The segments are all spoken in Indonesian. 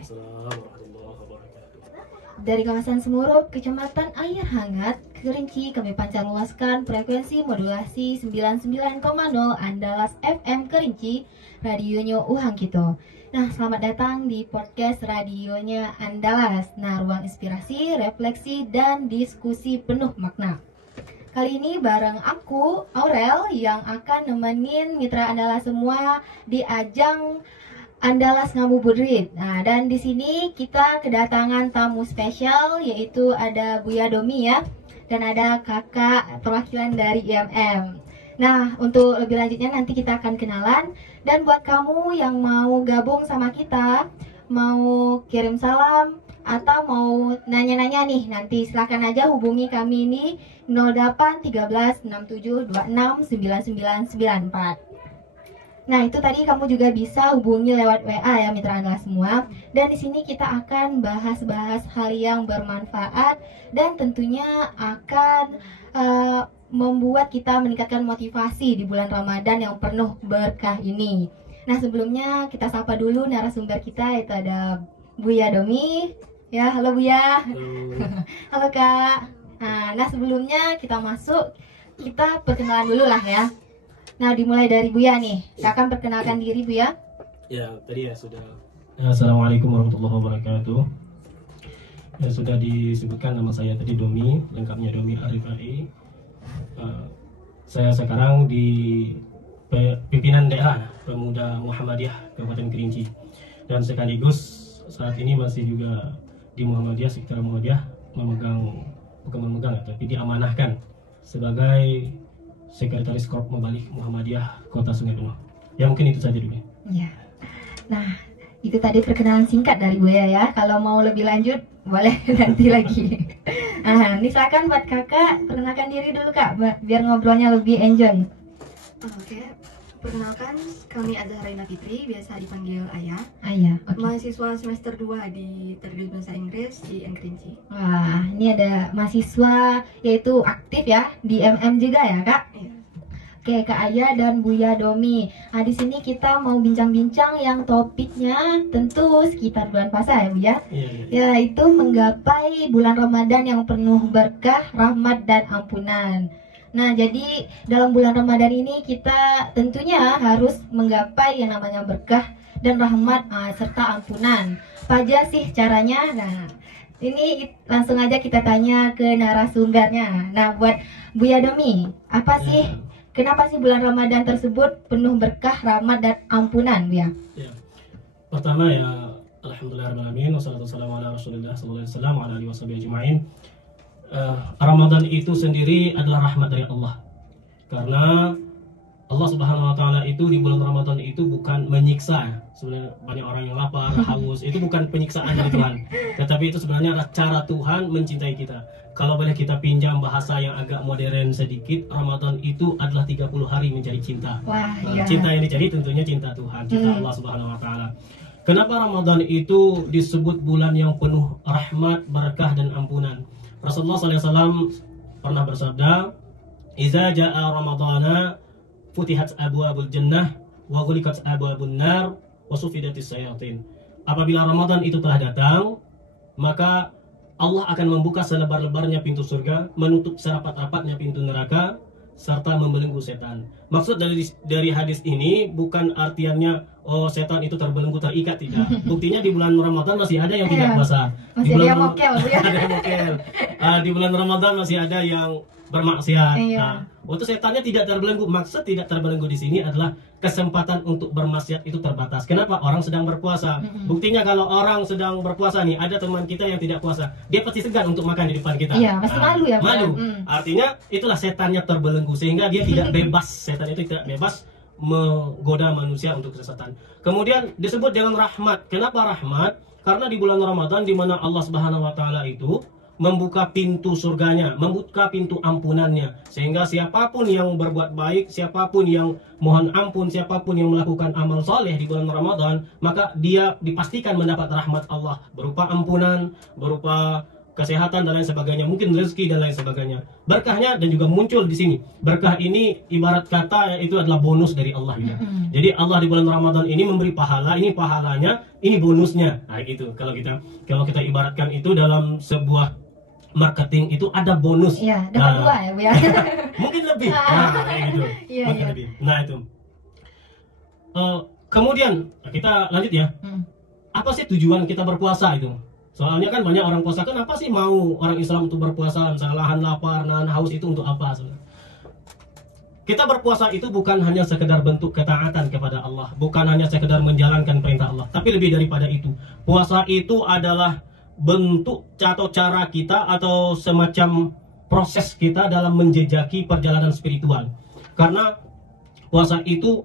Waalaikumsalam warahmatullahi wabarakatuh. Dari kawasan Semurup, Kecamatan Air Hangat, Kerinci, kami pancar luaskan frekuensi modulasi 99,0 Andalas FM Kerinci, radionya Uhang Kito. Nah, selamat datang di podcast radionya Andalas. Nah, ruang inspirasi, refleksi, dan diskusi penuh makna. Kali ini bareng aku, Aurel, yang akan nemenin mitra Andalas semua di ajang Andalas Ngabuburit. Nah, dan di sini kita kedatangan tamu spesial, yaitu ada Buya Domi ya, dan ada kakak perwakilan dari IMM. Nah, untuk lebih lanjutnya nanti kita akan kenalan. Dan buat kamu yang mau gabung sama kita, mau kirim salam atau mau nanya-nanya nih, nanti silahkan aja hubungi kami ini 08 13 67 26 9994. Nah, itu tadi kamu juga bisa hubungi lewat WA ya mitra Andalas semua. Dan di sini kita akan bahas-bahas hal yang bermanfaat dan tentunya akan membuat kita meningkatkan motivasi di bulan Ramadan yang penuh berkah ini. Nah, sebelumnya kita sapa dulu narasumber kita, yaitu ada Buya Domi. Ya, halo Buya. Halo. Halo Kak. Nah, sebelumnya kita masuk, kita perkenalan dulu lah ya. Nah, dimulai dari Buya nih. Kakak perkenalkan diri Buya. Ya, tadi ya sudah. Assalamualaikum warahmatullahi wabarakatuh. Ya, sudah disebutkan nama saya tadi Domi, lengkapnya Domi Arif Ai. Saya sekarang di pimpinan daerah Pemuda Muhammadiyah Kabupaten Kerinci, dan sekaligus saat ini masih juga di Muhammadiyah, sekitar Muhammadiyah bukan memegang, tapi diamanahkan sebagai Sekretaris Korp Mubalik Muhammadiyah Kota Sungai Penuh. Ya, mungkin itu saja dulu. Ya. Nah, itu tadi perkenalan singkat dari Buya ya. Kalau mau lebih lanjut boleh nanti lagi. Nah, silakan buat kakak perkenalkan diri dulu kak, biar ngobrolnya lebih enjoy. Oke, perkenalkan kami Azhar Raina Fitri, biasa dipanggil Ayah. Ayah, oke. Mahasiswa semester 2 di Terjun Bahasa Inggris di Kerinci. Wah, ini ada mahasiswa yaitu aktif ya di MM juga ya kak. Iya. Oke, Kak Ayah dan Buya Domi. Nah, di sini kita mau bincang-bincang yang topiknya tentu sekitar bulan puasa ya, Buya. Iya. Yaitu menggapai bulan Ramadan yang penuh berkah, rahmat dan ampunan. Nah, jadi dalam bulan Ramadan ini kita tentunya harus menggapai yang namanya berkah dan rahmat serta ampunan. Apa aja sih caranya? Nah, ini langsung aja kita tanya ke narasumbernya. Nah, buat Buya Domi, apa sih? Kenapa sih bulan Ramadan tersebut penuh berkah, rahmat dan ampunan, ya? Ya. Pertama ya, alhamdulillahirrahmanirrahim, wassalatu wassalamu ala rasulillah sallallahu alaihi wasallam wa ala alihi washabihi ajma'in. Ramadan itu sendiri adalah rahmat dari Allah. Karena Allah Subhanahu wa taala itu di bulan Ramadan itu bukan menyiksa. Sebenarnya banyak orang yang lapar, haus, itu bukan penyiksaan dari Tuhan. Tetapi itu sebenarnya adalah cara Tuhan mencintai kita. Kalau boleh kita pinjam bahasa yang agak modern sedikit, Ramadan itu adalah 30 hari mencari cinta. Wah, iya. Cinta yang dicari tentunya cinta Tuhan, cinta Allah Subhanahu wa taala. Kenapa Ramadan itu disebut bulan yang penuh rahmat, berkah dan ampunan? Rasulullah SAW pernah bersabda, "Iza ja'a Ramadana futihat abwabul jannah wa ghuliqat abwabun nar wa sufidatis syayatin." Apabila Ramadan itu telah datang, maka Allah akan membuka selebar-lebarnya pintu surga, menutup serapat-rapatnya pintu neraka, serta membelenggu setan. Maksud dari hadis ini bukan artiannya setan itu terbelenggu, terikat, tidak. Buktinya di bulan Ramadan masih ada yang tidak puasa. Masih ada yang mokel, ya. Ada yang mokel. Di bulan Ramadan masih ada yang bermaksiat. Iya. Untuk setannya tidak terbelenggu. Maksud tidak terbelenggu di sini adalah kesempatan untuk bermaksiat itu terbatas. Kenapa? Orang sedang berpuasa. Buktinya kalau orang sedang berpuasa nih, ada teman kita yang tidak puasa, dia pasti segan untuk makan di depan kita. Iya, pasti malu ya. Malu. Artinya itulah setannya terbelenggu, sehingga dia tidak bebas. Setan itu tidak bebas menggoda manusia untuk kesesatan. Kemudian disebut dengan rahmat. Kenapa rahmat? Karena di bulan Ramadan di mana Allah Subhanahu wa taala itu membuka pintu surganya, membuka pintu ampunannya, sehingga siapapun yang berbuat baik, siapapun yang mohon ampun, siapapun yang melakukan amal soleh di bulan Ramadan, maka dia dipastikan mendapat rahmat Allah berupa ampunan, berupa kesehatan dan lain sebagainya, mungkin rezeki dan lain sebagainya. Berkahnya dan juga muncul di sini. Berkah ini ibarat kata itu adalah bonus dari Allah gitu. Jadi Allah di bulan Ramadan ini memberi pahala, ini pahalanya, ini bonusnya. Nah, gitu. Kalau kita ibaratkan itu dalam sebuah marketing itu ada bonus. Iya, dapat dua ya, Bu ya. Mungkin lebih. Nah, kayak gitu. Iya, Mungkin iya. lebih. Nah, itu. Kemudian kita lanjut ya. Apa sih tujuan kita berpuasa itu? Soalnya kan banyak orang puasa, kenapa sih mau orang Islam untuk berpuasa? Misalnya nahan lapar, nahan haus itu untuk apa sebenarnya? Kita berpuasa itu bukan hanya sekedar bentuk ketaatan kepada Allah, bukan hanya sekedar menjalankan perintah Allah, tapi lebih daripada itu. Puasa itu adalah bentuk atau cara kita atau semacam proses kita dalam menjejaki perjalanan spiritual. Karena puasa itu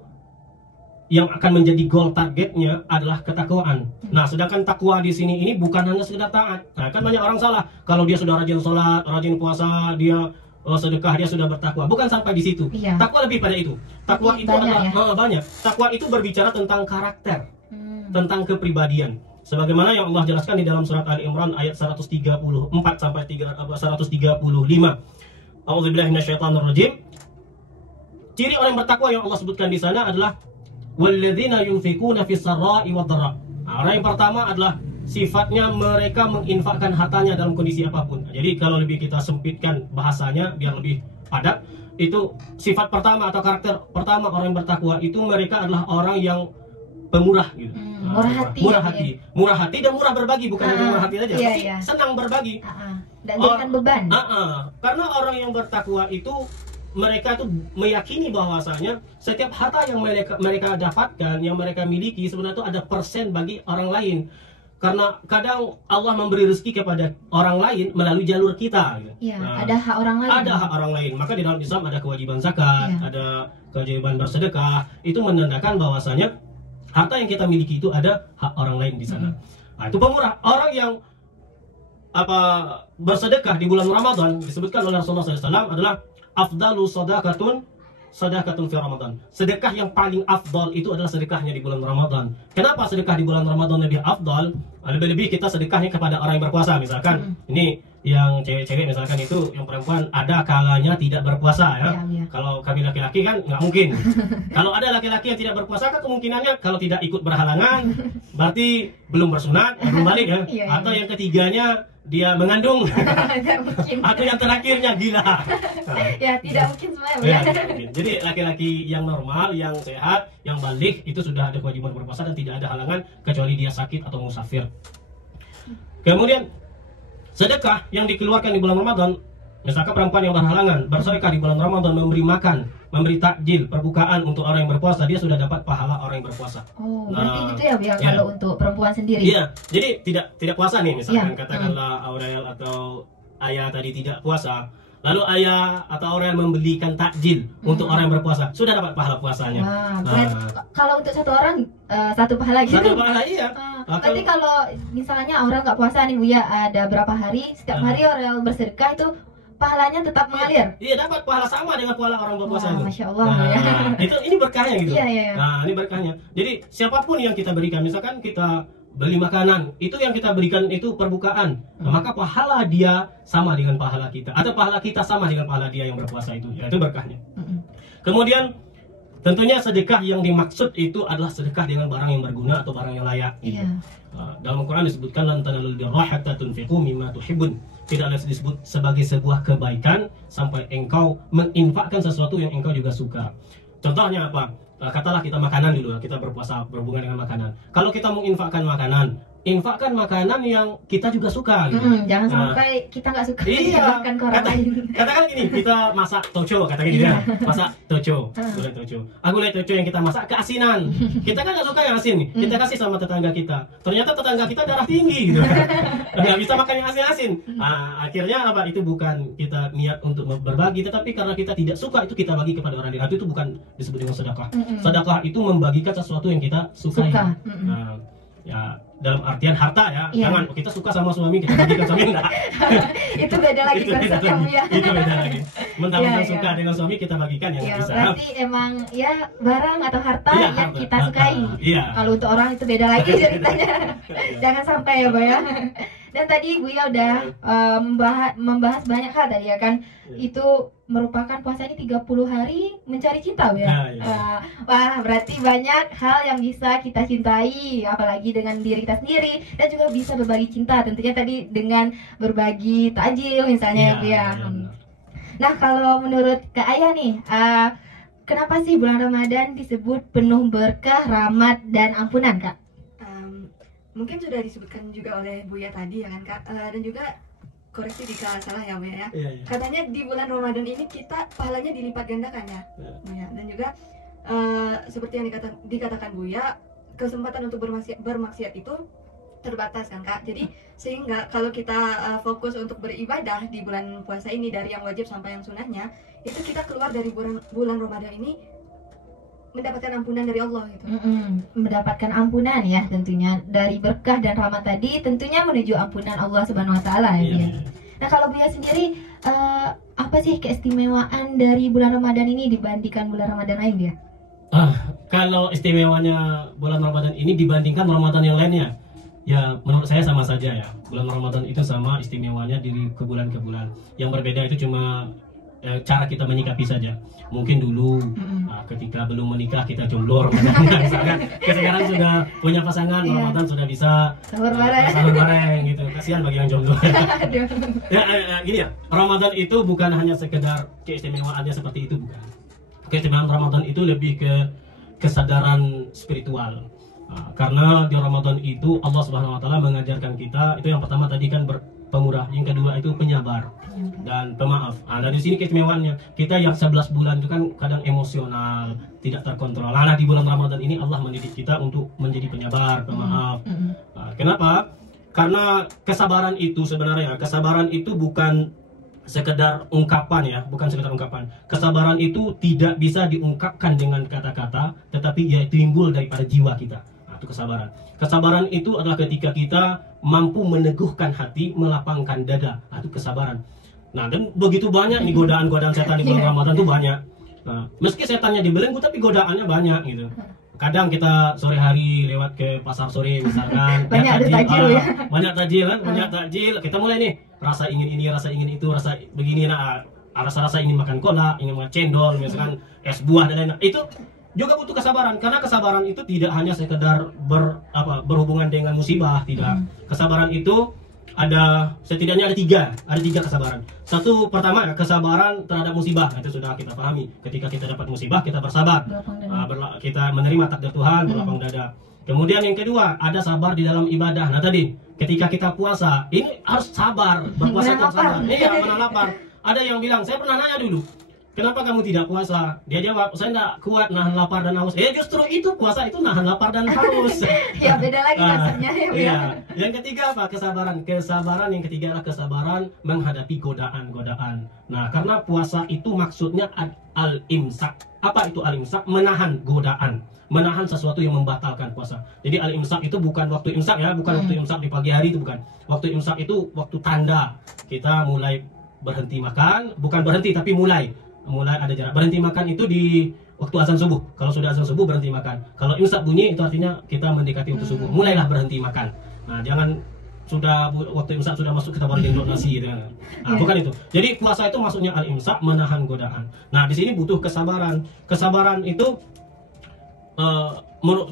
yang akan menjadi goal targetnya adalah ketakwaan. Nah, sedangkan takwa di sini ini bukan hanya sekedar taat. Nah, kan banyak orang salah. Kalau dia sudah rajin sholat, rajin puasa, dia sedekah, dia sudah bertakwa. Bukan sampai di situ. Iya. Takwa lebih pada itu. Takwa itu banyak adalah banyak. Takwa itu berbicara tentang karakter, tentang kepribadian. Sebagaimana yang Allah jelaskan di dalam surat Ali Imran ayat 134 sampai 135. A'udzubillahi minasyaitonirrajim. Ciri orang bertakwa yang Allah sebutkan di sana adalah walladzina yunfikuna fis sarra'i wad dharra. Orang yang pertama adalah sifatnya mereka menginfakkan hartanya dalam kondisi apapun. Jadi kalau lebih kita sempitkan bahasanya biar lebih padat, itu sifat pertama atau karakter pertama orang yang bertakwa itu mereka adalah orang yang pemurah gitu. Murah hati. Murah hati dan murah berbagi, bukan hanya murah hati saja, iya, tapi iya. senang berbagi. Dan jadikan beban. Karena orang yang bertakwa itu mereka tuh meyakini bahwasanya setiap harta yang mereka dapatkan, yang mereka miliki sebenarnya itu ada persen bagi orang lain. Karena kadang Allah memberi rezeki kepada orang lain melalui jalur kita. Iya, ada hak orang lain. Ada hak orang lain. Maka di dalam Islam ada kewajiban zakat, ada kewajiban bersedekah. Itu menandakan bahwasanya harta yang kita miliki itu ada hak orang lain di sana. Nah, itu pemurah. Orang yang bersedekah di bulan Ramadan disebutkan oleh Rasulullah SAW adalah afdalu sadaqatun fi Ramadan. Sedekah yang paling afdal itu adalah sedekahnya di bulan Ramadan. Kenapa sedekah di bulan Ramadan lebih afdal? Lebih-lebih kita sedekahnya kepada orang yang berpuasa. Misalkan ini yang cewek-cewek misalkan itu, yang perempuan ada kalanya tidak berpuasa ya. Kalau kami laki-laki kan nggak mungkin. Kalau ada laki-laki yang tidak berpuasa kan kemungkinannya kalau tidak ikut berhalangan berarti belum bersunat, belum balik ya. Atau yang ketiganya dia mengandung. Atau yang terakhirnya gila. Ya, tidak mungkin semua ya. Jadi laki-laki yang normal, yang sehat, yang balik itu sudah ada kewajiban berpuasa dan tidak ada halangan kecuali dia sakit atau musafir. Kemudian sedekah yang dikeluarkan di bulan Ramadan, misalkan perempuan yang berhalangan bersedekah di bulan Ramadan, memberi makan, memberi takjil, perbukaan untuk orang yang berpuasa, dia sudah dapat pahala orang yang berpuasa. Berarti gitu ya, Biang, kalau untuk perempuan sendiri. Iya, jadi tidak puasa nih, misalkan katakanlah Aurel atau Ayah tadi tidak puasa, lalu Ayah atau Aurel membelikan takjil untuk orang yang berpuasa, sudah dapat pahala puasanya. Kalau untuk satu orang satu pahala gitu. Satu pahala, iya. Berarti kalau misalnya Aurel nggak puasa nih, Bu ya, ada berapa hari, setiap hari Aurel bersedekah itu pahalanya tetap mengalir. Iya, dapat pahala sama dengan pahala orang berpuasa itu. Masya Allah. Ini berkahnya gitu. Iya. Nah, ini berkahnya. Jadi siapapun yang kita berikan, misalkan kita beli makanan, itu yang kita berikan itu perbukaan, maka pahala dia sama dengan pahala kita, atau pahala kita sama dengan pahala dia yang berpuasa itu. Ya, itu berkahnya. Kemudian tentunya sedekah yang dimaksud itu adalah sedekah dengan barang yang berguna atau barang yang layak. Gitu. Dalam Al-Quran disebutkan lan tanalul birra hatta tunfiqu mimma tuhibbun. Tidaklah disebut sebagai sebuah kebaikan sampai engkau menginfakkan sesuatu yang engkau juga suka. Contohnya apa? Katalah kita makanan dulu, kita berpuasa berhubungan dengan makanan. Kalau kita menginfakkan makanan, infakkan makanan yang kita juga suka gitu. Jangan sampai kita nggak suka makan ke orang lain. Katakan gini, kita masak toco, katakan gini ya, masak toco, gulai toco. Gulai toco yang kita masak keasinan. Kita kan nggak suka yang asin nih, kita kasih sama tetangga kita. Ternyata tetangga kita darah tinggi gitu. Nggak bisa makan yang asin-asin. Akhirnya apa? Itu bukan kita niat untuk berbagi, tetapi karena kita tidak suka itu kita bagi kepada orang lain. Itu bukan disebut dengan sedekah. Sedekah itu membagikan sesuatu yang kita sukai. Ya, dalam artian harta ya. Jangan kita suka sama suami kita bagikan suami, enggak. Itu beda lagi konsepnya, ya. Itu beda lagi. Mentang-mentang suka dengan suami kita bagikan yang bisa. Berarti emang ya barang atau harta yang kita sukai. Iya. Kalau untuk orang itu beda lagi ceritanya. Jangan sampai ya, Boy ya. Dan tadi Buya udah membahas banyak hal tadi ya kan. Itu merupakan puasa ini 30 hari mencari cinta ya. Wah, berarti banyak hal yang bisa kita cintai, apalagi dengan diri kita sendiri, dan juga bisa berbagi cinta tentunya tadi dengan berbagi takjil misalnya ya Bu ya. Nah, kalau menurut Kak Ayah nih, kenapa sih bulan Ramadan disebut penuh berkah, rahmat, dan ampunan, Kak? Mungkin sudah disebutkan juga oleh Buya tadi ya kan Kak, dan juga koreksi jika salah ya Buya ya. Katanya di bulan Ramadan ini kita pahalanya dilipat gandakan ya Buya, dan juga seperti yang dikatakan Buya, kesempatan untuk bermaksiat itu terbatas kan Kak. Jadi sehingga kalau kita fokus untuk beribadah di bulan puasa ini, dari yang wajib sampai yang sunahnya, itu kita keluar dari bulan Ramadan ini mendapatkan ampunan dari Allah gitu. Mendapatkan ampunan ya tentunya dari berkah dan rahmat tadi, tentunya menuju ampunan Allah Subhanahu wa taala ya. Nah, kalau Buya sendiri apa sih keistimewaan dari bulan Ramadan ini dibandingkan bulan Ramadan lain ya? Kalau istimewanya bulan Ramadan ini dibandingkan Ramadan yang lainnya, ya menurut saya sama saja ya. Bulan Ramadan itu sama istimewanya dari ke bulan. Yang berbeda itu cuma cara kita menyikapi saja. Mungkin dulu ketika belum menikah kita jomblo Ramadan, sekarang sudah punya pasangan, Ramadan sudah bisa sahur bareng gitu. Kasihan bagi yang jomblo. Gini ya, Ramadan itu bukan hanya sekedar keistimewaannya seperti itu, bukan. Keistimewaan Ramadan itu lebih ke kesadaran spiritual. Karena di Ramadan itu Allah Subhanahu wa taala mengajarkan kita, itu yang pertama tadi kan pemurah, yang kedua itu penyabar dan pemaaf. Nah, di sini keistimewaannya, kita yang 11 bulan itu kan kadang emosional, tidak terkontrol. Nah, di bulan Ramadan ini Allah mendidik kita untuk menjadi penyabar, pemaaf. Kenapa? Karena kesabaran itu sebenarnya, kesabaran itu bukan sekedar ungkapan ya, bukan sekedar ungkapan. Kesabaran itu tidak bisa diungkapkan dengan kata-kata, tetapi ia timbul daripada jiwa kita. Itu kesabaran. Kesabaran itu adalah ketika kita mampu meneguhkan hati, melapangkan dada. Itu kesabaran. Nah, dan begitu banyak nih godaan-godaan setan di bulan Ramadan tuh banyak. Nah, meski setannya dibelenggu tapi godaannya banyak gitu. Kadang kita sore hari lewat ke pasar sore misalkan, banyak tajil kan, banyak tajil. Kita mulai nih, rasa ingin ini, rasa ingin itu, rasa begini, rasa ingin makan kolak, ingin makan cendol, misalkan es buah dan lain-lain. Itu juga butuh kesabaran, karena kesabaran itu tidak hanya sekedar berhubungan dengan musibah, tidak. Kesabaran itu setidaknya ada tiga kesabaran. Satu, pertama kesabaran terhadap musibah, itu sudah kita pahami. Ketika kita dapat musibah, kita bersabar, kita menerima takdir Tuhan, berlapang dada. Kemudian yang kedua, ada sabar di dalam ibadah. Nah tadi, ketika kita puasa, ini harus sabar, berpuasa itu harus sabar. Iya, menahan lapar. Ada yang bilang, saya pernah nanya dulu, kenapa kamu tidak puasa? Dia jawab, saya tidak kuat nahan lapar dan haus. Justru itu puasa itu nahan lapar dan haus. Ya beda lagi rasanya ya. Iya. Yang ketiga apa? Kesabaran. Kesabaran yang ketiga adalah kesabaran menghadapi godaan-godaan. Nah, karena puasa itu maksudnya al-imsak. Apa itu al-imsak? Menahan godaan. Menahan sesuatu yang membatalkan puasa. Jadi al-imsak itu bukan waktu imsak ya, bukan waktu imsak di pagi hari, itu bukan. Waktu imsak itu waktu tanda kita mulai berhenti makan, bukan berhenti tapi mulai ada jarak. Berhenti makan itu di waktu azan subuh. Kalau sudah azan subuh berhenti makan. Kalau imsak bunyi itu artinya kita mendekati waktu subuh. Mulailah berhenti makan. Nah, jangan sudah waktu imsak sudah masuk kita baru gendong nasi gitu. Bukan itu. Jadi puasa itu maksudnya al-imsak, menahan godaan. Nah, di sini butuh kesabaran. Kesabaran itu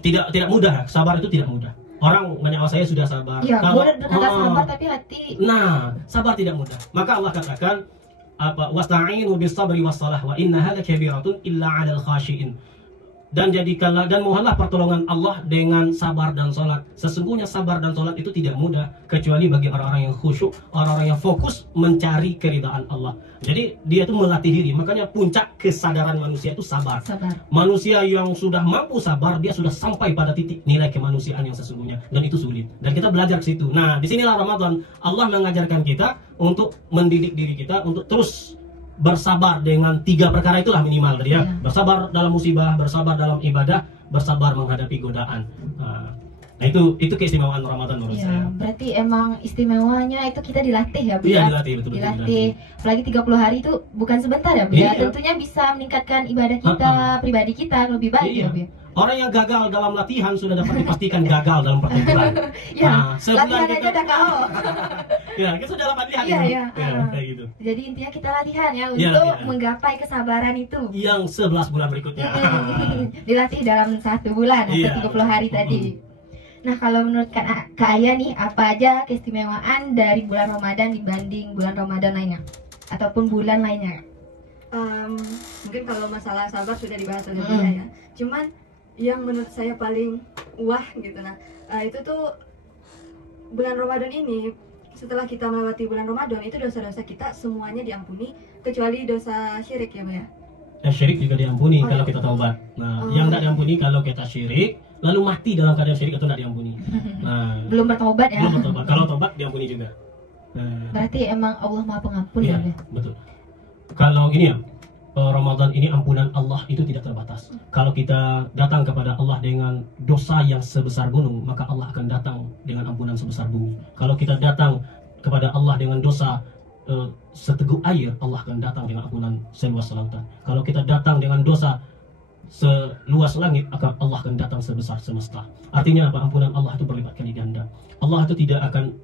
tidak mudah. Sabar itu tidak mudah. Orang banyak saya sudah sabar. Ya, sabar tapi hati. Nah, sabar tidak mudah. Maka Allah katakan wasta'inu bis-sabri was-salah wa innaha lakabiratun illa 'alal khashiin. Dan mohonlah pertolongan Allah dengan sabar dan salat. Sesungguhnya sabar dan salat itu tidak mudah kecuali bagi orang-orang yang khusyuk, orang-orang yang fokus mencari keridhaan Allah. Jadi dia itu melatih diri. Makanya puncak kesadaran manusia itu sabar. Manusia yang sudah mampu sabar, dia sudah sampai pada titik nilai kemanusiaan yang sesungguhnya, dan itu sulit. Dan kita belajar ke situ. Nah, disinilah Ramadan. Allah mengajarkan kita untuk mendidik diri kita untuk terus bersabar dengan 3 perkara itulah minimal tadi ya. Bersabar dalam musibah, bersabar dalam ibadah, bersabar menghadapi godaan. Nah, itu keistimewaan Ramadan menurut saya. Berarti emang istimewanya itu kita dilatih ya Bu. Iya, dilatih betul. Dilatih. Apalagi 30 hari itu bukan sebentar ya Bu ya. Tentunya bisa meningkatkan ibadah kita, pribadi kita lebih baik ya Bu. Orang yang gagal dalam latihan sudah dapat dipastikan gagal dalam pertempuran. Ya, sebulan latihan kita aja udah KO. ya, kita sudah dapat lihat Iya, itu. iya. Kayak gitu. Jadi intinya kita latihan ya Iya, untuk iya. menggapai kesabaran itu. Yang 11 bulan berikutnya. Dilatih dalam 1 bulan atau Iya. 30 hari tadi. Nah, kalau menurut Kak Aya nih, apa aja keistimewaan dari bulan Ramadan dibanding bulan Ramadan lainnya? Ataupun bulan lainnya? Mungkin kalau masalah sabar sudah dibahas oleh Buya ya. Cuman yang menurut saya paling wah gitu, itu tuh bulan Ramadan ini, setelah kita melewati bulan Ramadan itu dosa-dosa kita semuanya diampuni kecuali dosa syirik ya, Bu ya. Syirik juga diampuni Oh, kalau iya. kita taubat. Nah, yang tidak diampuni kalau kita syirik lalu mati dalam keadaan syirik itu tidak diampuni. Nah, Belum bertobat ya? belum bertobat. Kalau tobat diampuni juga. Nah, Berarti emang Allah Maha Pengampun iya, ya? betul. Kalau ini ya, Ramadan ini ampunan Allah itu tidak terbatas. Kalau kita datang kepada Allah dengan dosa yang sebesar gunung, maka Allah akan datang dengan ampunan sebesar bumi. Kalau kita datang kepada Allah dengan dosa seteguk air, Allah akan datang dengan ampunan seluas lautan. Kalau kita datang dengan dosa seluas langit, akan Allah akan datang sebesar semesta. Artinya apa? Ampunan Allah itu berlipat kali ganda. Allah itu tidak akan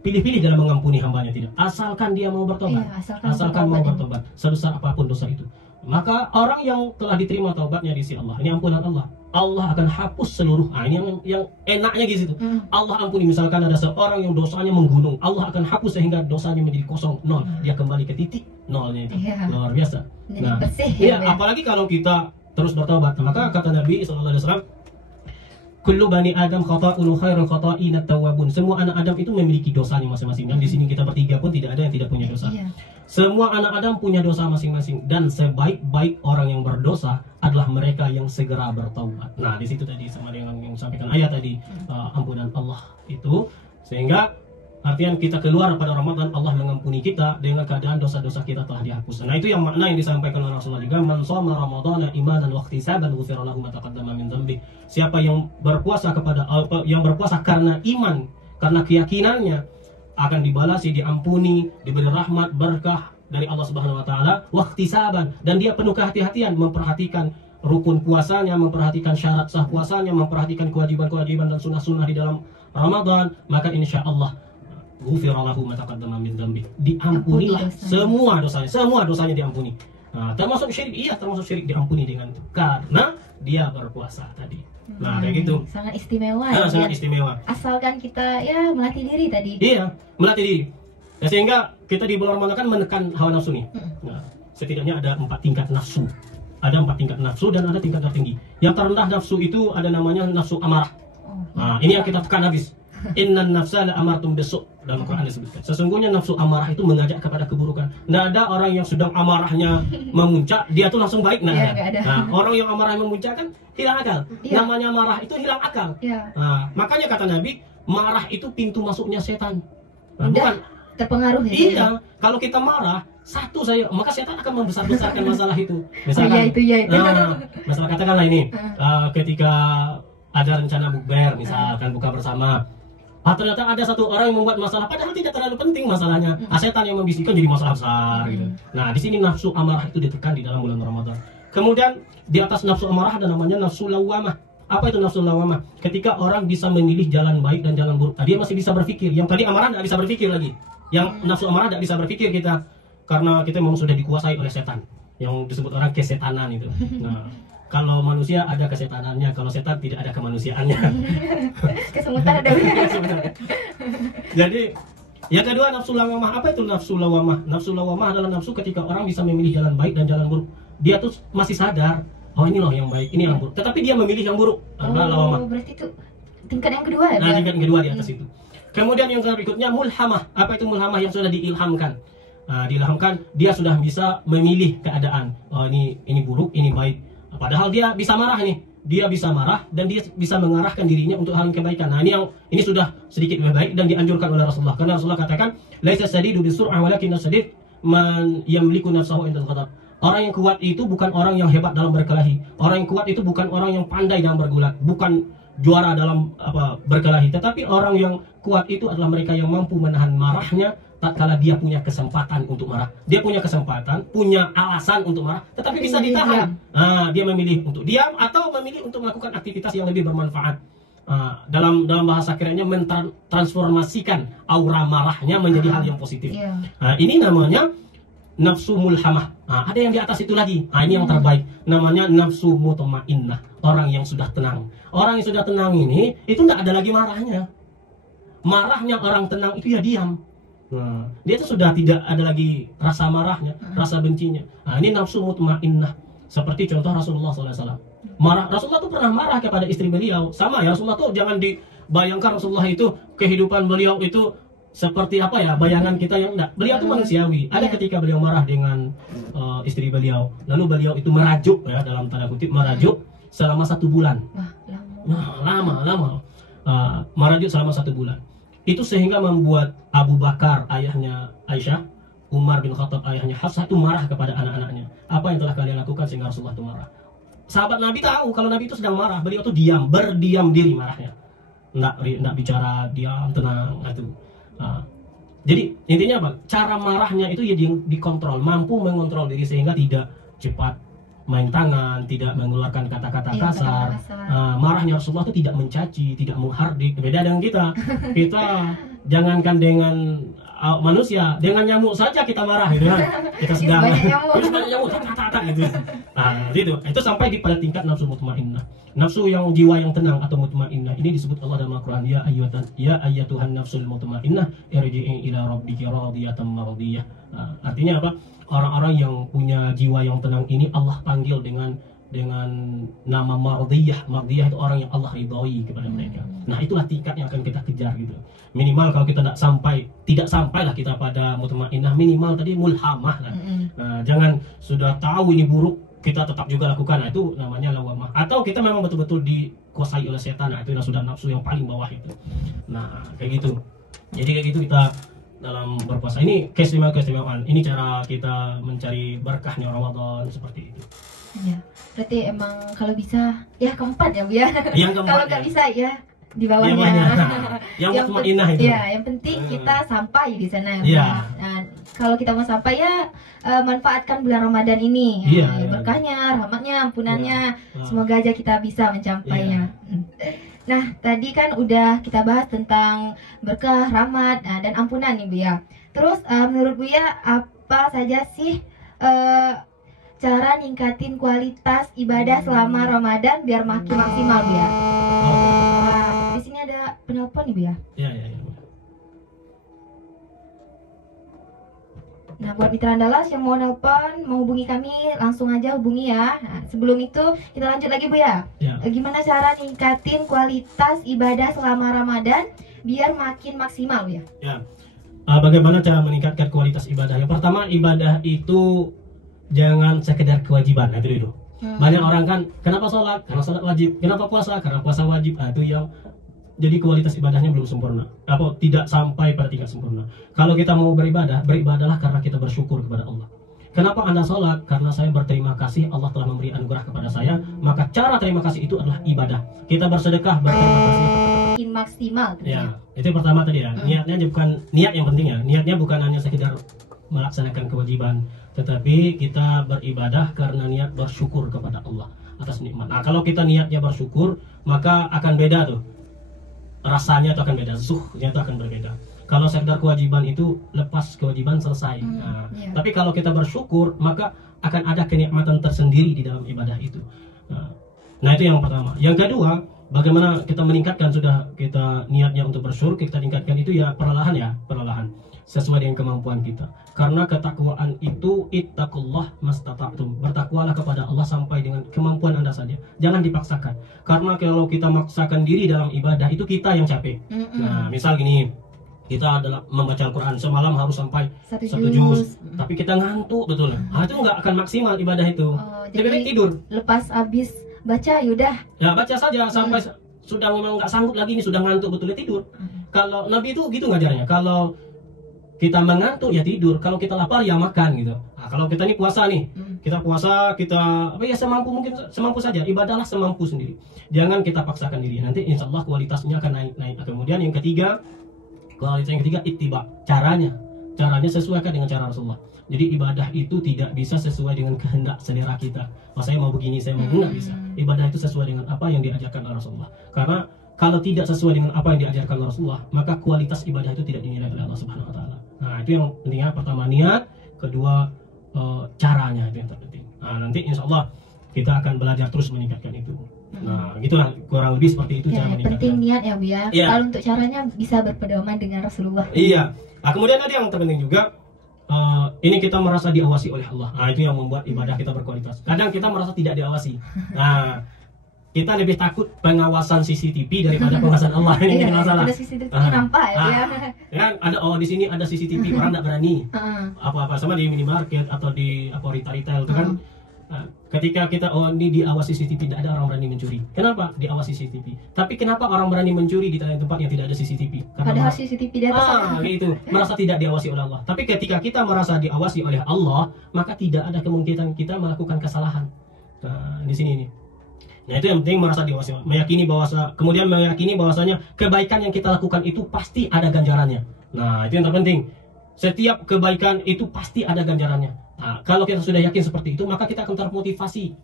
pilih-pilih dalam mengampuni hambanya, tidak. Asalkan dia mau bertobat. Iya, asalkan mau ya. bertobat, sebesar apapun dosa itu. Maka orang yang telah diterima taubatnya di sisi Allah, ini ampunan Allah. Allah akan hapus seluruh. Ini yang enaknya di situ. Allah ampuni. Misalkan ada seorang yang dosanya menggunung, Allah akan hapus sehingga dosanya menjadi kosong, nol. Dia kembali ke titik nolnya itu. Iya. Luar biasa. Jadi bersih ya, iya, Bu ya? apalagi kalau kita terus bertobat. Maka kata Nabi SAW, kullu bani Adam khata'un khairul khata'in at-tawwabun. Semua anak Adam itu memiliki dosanya masing-masing. Dan di sini kita bertiga pun tidak ada yang tidak punya dosa. Iya. Semua anak Adam punya dosa masing-masing, dan sebaik-baik orang yang berdosa adalah mereka yang segera bertaubat. Nah, di situ tadi sama dengan yang disampaikan ayat tadi, ampunan Allah itu, sehingga artian kita keluar pada Ramadan, Allah mengampuni kita dengan keadaan dosa-dosa kita telah dihapus. Nah, itu yang makna yang disampaikan oleh Rasulullah juga, man shoma ramadhana imanan wa ihtisaban ghufira lahu ma taqaddama min dhanbi. Siapa yang berpuasa karena iman, karena keyakinannya, akan dibalasi, diampuni, diberi rahmat, berkah dari Allah Subhanahu wa taala, wa ihtisaban, dan dia penuh kehati-hatian memperhatikan rukun puasanya, memperhatikan syarat sah puasanya, memperhatikan kewajiban-kewajiban dan sunnah-sunnah di dalam Ramadan, maka insya Allah ghufira lahu ma taqaddama min dhanbi. Diampunilah semua dosanya diampuni. Nah, termasuk syirik, termasuk syirik diampuni dengan itu karena dia berpuasa tadi. Nah, kayak gitu. Sangat istimewa Nah, ya. sangat istimewa. Asalkan kita ya melatih diri tadi. Iya, melatih diri. Ya, sehingga kita di bulan Ramadan kan menekan hawa nafsu nih. Nah, setidaknya ada 4 tingkat nafsu. Ada 4 tingkat nafsu dan ada tingkat tertinggi. Yang terendah nafsu itu ada namanya nafsu amarah. Nah, ini yang kita tekan habis. Innan nafsa la amartum bisu', dalam Quran disebutkan. Sesungguhnya nafsu amarah itu mengajak kepada keburukan. Nggak ada orang yang sedang amarahnya memuncak, dia tuh langsung baik. Iya, nggak ada. Nah, orang yang amarahnya memuncak kan hilang akal. Iya. Namanya marah itu hilang akal. Iya. Nah, makanya kata Nabi, marah itu pintu masuknya setan. Nah, Udah bukan. terpengaruh ya. Iya, kalau kita marah satu saja, maka setan akan membesar-besarkan masalah itu. Misalkan, Iya, itu. masalah katakanlah ini, ketika ada rencana bukber, misalkan buka bersama, ternyata ada satu orang yang membuat masalah, padahal tidak terlalu penting masalahnya. Setan yang membisikkan jadi masalah besar. Gitu. Nah, di sini nafsu amarah itu ditekan di dalam bulan Ramadan. Kemudian di atas nafsu amarah ada namanya nafsu lawamah. Apa itu nafsu lawamah? Ketika orang bisa memilih jalan baik dan jalan buruk. Dia masih bisa berpikir. Yang tadi amarah tidak bisa berpikir lagi. Yang nafsu amarah tidak bisa berpikir kita, karena kita memang sudah dikuasai oleh setan. Yang disebut orang kesetanan itu. Nah, kalau manusia ada kesetanannya, kalau setan tidak ada kemanusiaannya. Kesemutan ada. Jadi yang kedua nafsu lawamah. Apa itu nafsu lawamah? Nafsu lawamah adalah nafsu ketika orang bisa memilih jalan baik dan jalan buruk. Dia tuh masih sadar, oh ini loh yang baik, ini yang buruk. Tetapi dia memilih yang buruk. Lawamah. Berarti itu tingkat yang kedua ya? Nah, tingkat yang kedua di atas itu. Kemudian yang berikutnya mulhamah. Apa itu mulhamah? Yang sudah diilhamkan. Nah, diilhamkan, dia sudah bisa memilih keadaan. Oh, ini buruk, ini baik. Padahal dia bisa marah nih. Dia bisa marah dan dia bisa mengarahkan dirinya untuk hal yang kebaikan. Nah, ini sudah sedikit lebih baik dan dianjurkan oleh Rasulullah. Karena Rasulullah katakan, "Laisa sadidu bisur'ah walakin as-sadid man yamliku nafsahu indal ghadab." Orang yang kuat itu bukan orang yang hebat dalam berkelahi. Orang yang kuat itu bukan orang yang pandai dalam bergulat, bukan juara dalam berkelahi. Tetapi orang yang kuat itu adalah mereka yang mampu menahan marahnya tatkala dia punya kesempatan untuk marah, dia punya kesempatan, punya alasan untuk marah, tetapi bisa ditahan. Dia memilih untuk diam atau memilih untuk melakukan aktivitas yang lebih bermanfaat. Dalam bahasa kerennya mentransformasikan aura marahnya menjadi hal yang positif. Ini namanya nafsu mulhamah. Ada yang di atas itu lagi. Ini yang terbaik. Namanya nafsu mutmainnah. Orang yang sudah tenang. Orang yang sudah tenang ini itu tidak ada lagi marahnya. Marahnya orang tenang itu ya diam. Dia itu sudah tidak ada lagi rasa marahnya, rasa bencinya. Ini nafsu mutmainnah. Seperti contoh Rasulullah SAW. Rasulullah itu pernah marah kepada istri beliau. Sama ya, Rasulullah itu jangan dibayangkan Rasulullah itu kehidupan beliau itu seperti apa ya, bayangan kita yang enggak. Beliau itu manusiawi. Ada ketika beliau marah dengan istri beliau, lalu beliau itu merajuk ya, dalam tanda kutip merajuk selama 1 bulan. Lama. Merajuk selama 1 bulan. Itu sehingga membuat Abu Bakar ayahnya Aisyah, Umar bin Khattab ayahnya Hafsah itu marah kepada anak-anaknya. Apa yang telah kalian lakukan sehingga Rasulullah itu marah? Sahabat Nabi tahu kalau Nabi itu sedang marah, beliau itu diam, berdiam diri marahnya. Enggak bicara, diam, tenang itu. Jadi intinya apa? Cara marahnya itu ya dikontrol, mampu mengontrol diri sehingga tidak cepat main tangan, tidak mengeluarkan kata-kata kasar. Marahnya Rasulullah itu tidak mencaci, tidak menghardik. Beda dengan kita. Kita jangankan dengan manusia, dengan nyamuk saja kita marah gitu kan. Kita sedang banyak nyamuk gitu. Itu sampai pada tingkat nafsu mutmainnah. Nafsu yang jiwa yang tenang atau mutmainnah ini disebut Allah dalam Al-Qur'an, ya ayyatuhan nafsul mutmainnah irji'i ila rabbiki radiyatan mardiyah. Artinya apa? Orang-orang yang punya jiwa yang tenang ini Allah panggil dengan nama mardiyah. Mardiyah itu orang yang Allah ridhoi kepada mereka. Nah, itulah tingkat yang akan kita kejar gitu. Minimal kalau kita tidak sampailah kita pada mutmainnah, minimal tadi mulhamah lah. Jangan sudah tahu ini buruk kita tetap juga lakukan. Nah, itu namanya lawamah. Atau kita memang betul-betul dikuasai oleh setan. Nah, itu sudah nafsu yang paling bawah itu. Nah, kayak gitu. Jadi kayak gitu kita dalam berpuasa. Ini keistimewaan. Ini cara kita mencari berkahnya Ramadan seperti itu. Ya, berarti emang kalau bisa ya keempat ya Bu ya. Kalau nggak bisa ya di bawahnya. Yang mutmainnah itu. Ya, yang penting kita sampai di sana ya. Nah, kalau kita mau sampai ya manfaatkan bulan Ramadan ini. Berkahnya, rahmatnya, ampunannya. Semoga aja kita bisa mencapainya. Nah, tadi kan udah kita bahas tentang berkah, rahmat, dan ampunan nih Bu ya. Terus menurut Bu ya apa saja sih cara ningkatin kualitas ibadah selama Ramadan biar makin maksimal Bu ya? Di sini ada penelpon nih Bu ya? Iya. Nah, buat mitra Andalas yang mau nelpon, mau hubungi kami, langsung aja hubungi ya. Nah, sebelum itu kita lanjut lagi Bu ya. Gimana cara ningkatin kualitas ibadah selama Ramadan biar makin maksimal Bu ya? Bagaimana cara meningkatkan kualitas ibadah? Yang pertama, ibadah itu jangan sekedar kewajiban. Nah, itu dulu. Banyak orang kan, kenapa sholat? Karena sholat wajib. Kenapa puasa? Karena puasa wajib. Nah, itu yang jadi kualitas ibadahnya belum sempurna, atau tidak sampai pada tingkat sempurna. Kalau kita mau beribadah, beribadahlah karena kita bersyukur kepada Allah. Kenapa Anda sholat? Karena saya berterima kasih Allah telah memberi anugerah kepada saya. Maka cara terima kasih itu adalah ibadah. Kita bersedekah, berterima kasih. Makin maksimal. Ya, itu pertama tadi ya. Niatnya bukan niat yang penting ya. Niatnya bukan hanya sekedar melaksanakan kewajiban, tetapi kita beribadah karena niat bersyukur kepada Allah atas nikmat. Nah, kalau kita niatnya bersyukur, maka akan beda tuh. Rasanya itu akan beda, zuhnya itu akan berbeda. Kalau sekedar kewajiban itu lepas kewajiban selesai. Tapi kalau kita bersyukur, maka akan ada kenikmatan tersendiri di dalam ibadah itu. Nah, itu yang pertama. Yang kedua, bagaimana kita meningkatkan, sudah kita niatnya untuk bersyukur, kita tingkatkan itu ya perlahan sesuai dengan kemampuan kita. Karena ketakwaan itu ittaqullah mastata'tum. Bertakwalah kepada Allah sampai dengan kemampuan Anda saja. Jangan dipaksakan. Karena kalau kita maksakan diri dalam ibadah itu kita yang capek. Nah, misal gini, kita adalah membaca Al-Quran semalam harus sampai 1 juz. Tapi kita ngantuk betul. Itu nggak akan maksimal ibadah itu. Lebih baik tidur. Lepas habis baca yaudah. Ya baca saja sampai sudah memang nggak sanggup lagi, ini sudah ngantuk betul, ya tidur. Kalau Nabi itu gitu ngajarnya. Kalau kita mengantuk ya tidur, kalau kita lapar ya makan gitu. Nah, kalau kita ini puasa nih, kita puasa, kita semampu saja, ibadahlah semampu sendiri. Jangan kita paksakan diri, nanti insya Allah kualitasnya akan naik. Kemudian yang ketiga, kualitas yang ketiga ittiba, caranya caranya sesuaikan dengan cara Rasulullah. Jadi ibadah itu tidak bisa sesuai dengan kehendak selera kita. Saya mau begini, saya mau nggak bisa. Ibadah itu sesuai dengan apa yang diajarkan oleh Rasulullah. Karena kalau tidak sesuai dengan apa yang diajarkan oleh Rasulullah, maka kualitas ibadah itu tidak dinilai oleh Allah Subhanahu Wa Taala. Nah, itu yang pentingnya. Pertama niat, kedua caranya, itu yang terpenting. Nah, nanti insya Allah kita akan belajar terus meningkatkan itu. Nah, gitulah kurang lebih seperti itu cara meningkatkan. Penting niat ya Bu ya. Iya. Kalau untuk caranya bisa berpedoman dengan Rasulullah. Iya. Nah, kemudian ada yang terpenting juga, ini kita merasa diawasi oleh Allah. Nah, itu yang membuat ibadah kita berkualitas. Kadang kita merasa tidak diawasi. Nah, kita lebih takut pengawasan CCTV daripada pengawasan Allah. Ini masalah. Ada CCTV nampak ya. Kan ada di sini ada CCTV, orang tidak berani. Apa-apa sama di minimarket atau di retail itu kan. Ketika kita ini diawasi CCTV, tidak ada orang berani mencuri. Kenapa diawasi CCTV? Tapi kenapa orang berani mencuri di tempat yang tidak ada CCTV? Padahal CCTV di atas. Gitu. Merasa tidak diawasi oleh Allah. Tapi ketika kita merasa diawasi oleh Allah, maka tidak ada kemungkinan kita melakukan kesalahan. Nah, di sini ini. Nah, itu yang penting, merasa diawasi, kemudian meyakini bahwasanya kebaikan yang kita lakukan itu pasti ada ganjarannya. Nah, itu yang terpenting. Setiap kebaikan itu pasti ada ganjarannya. Nah, kalau kita sudah yakin seperti itu, maka kita akan termotivasi.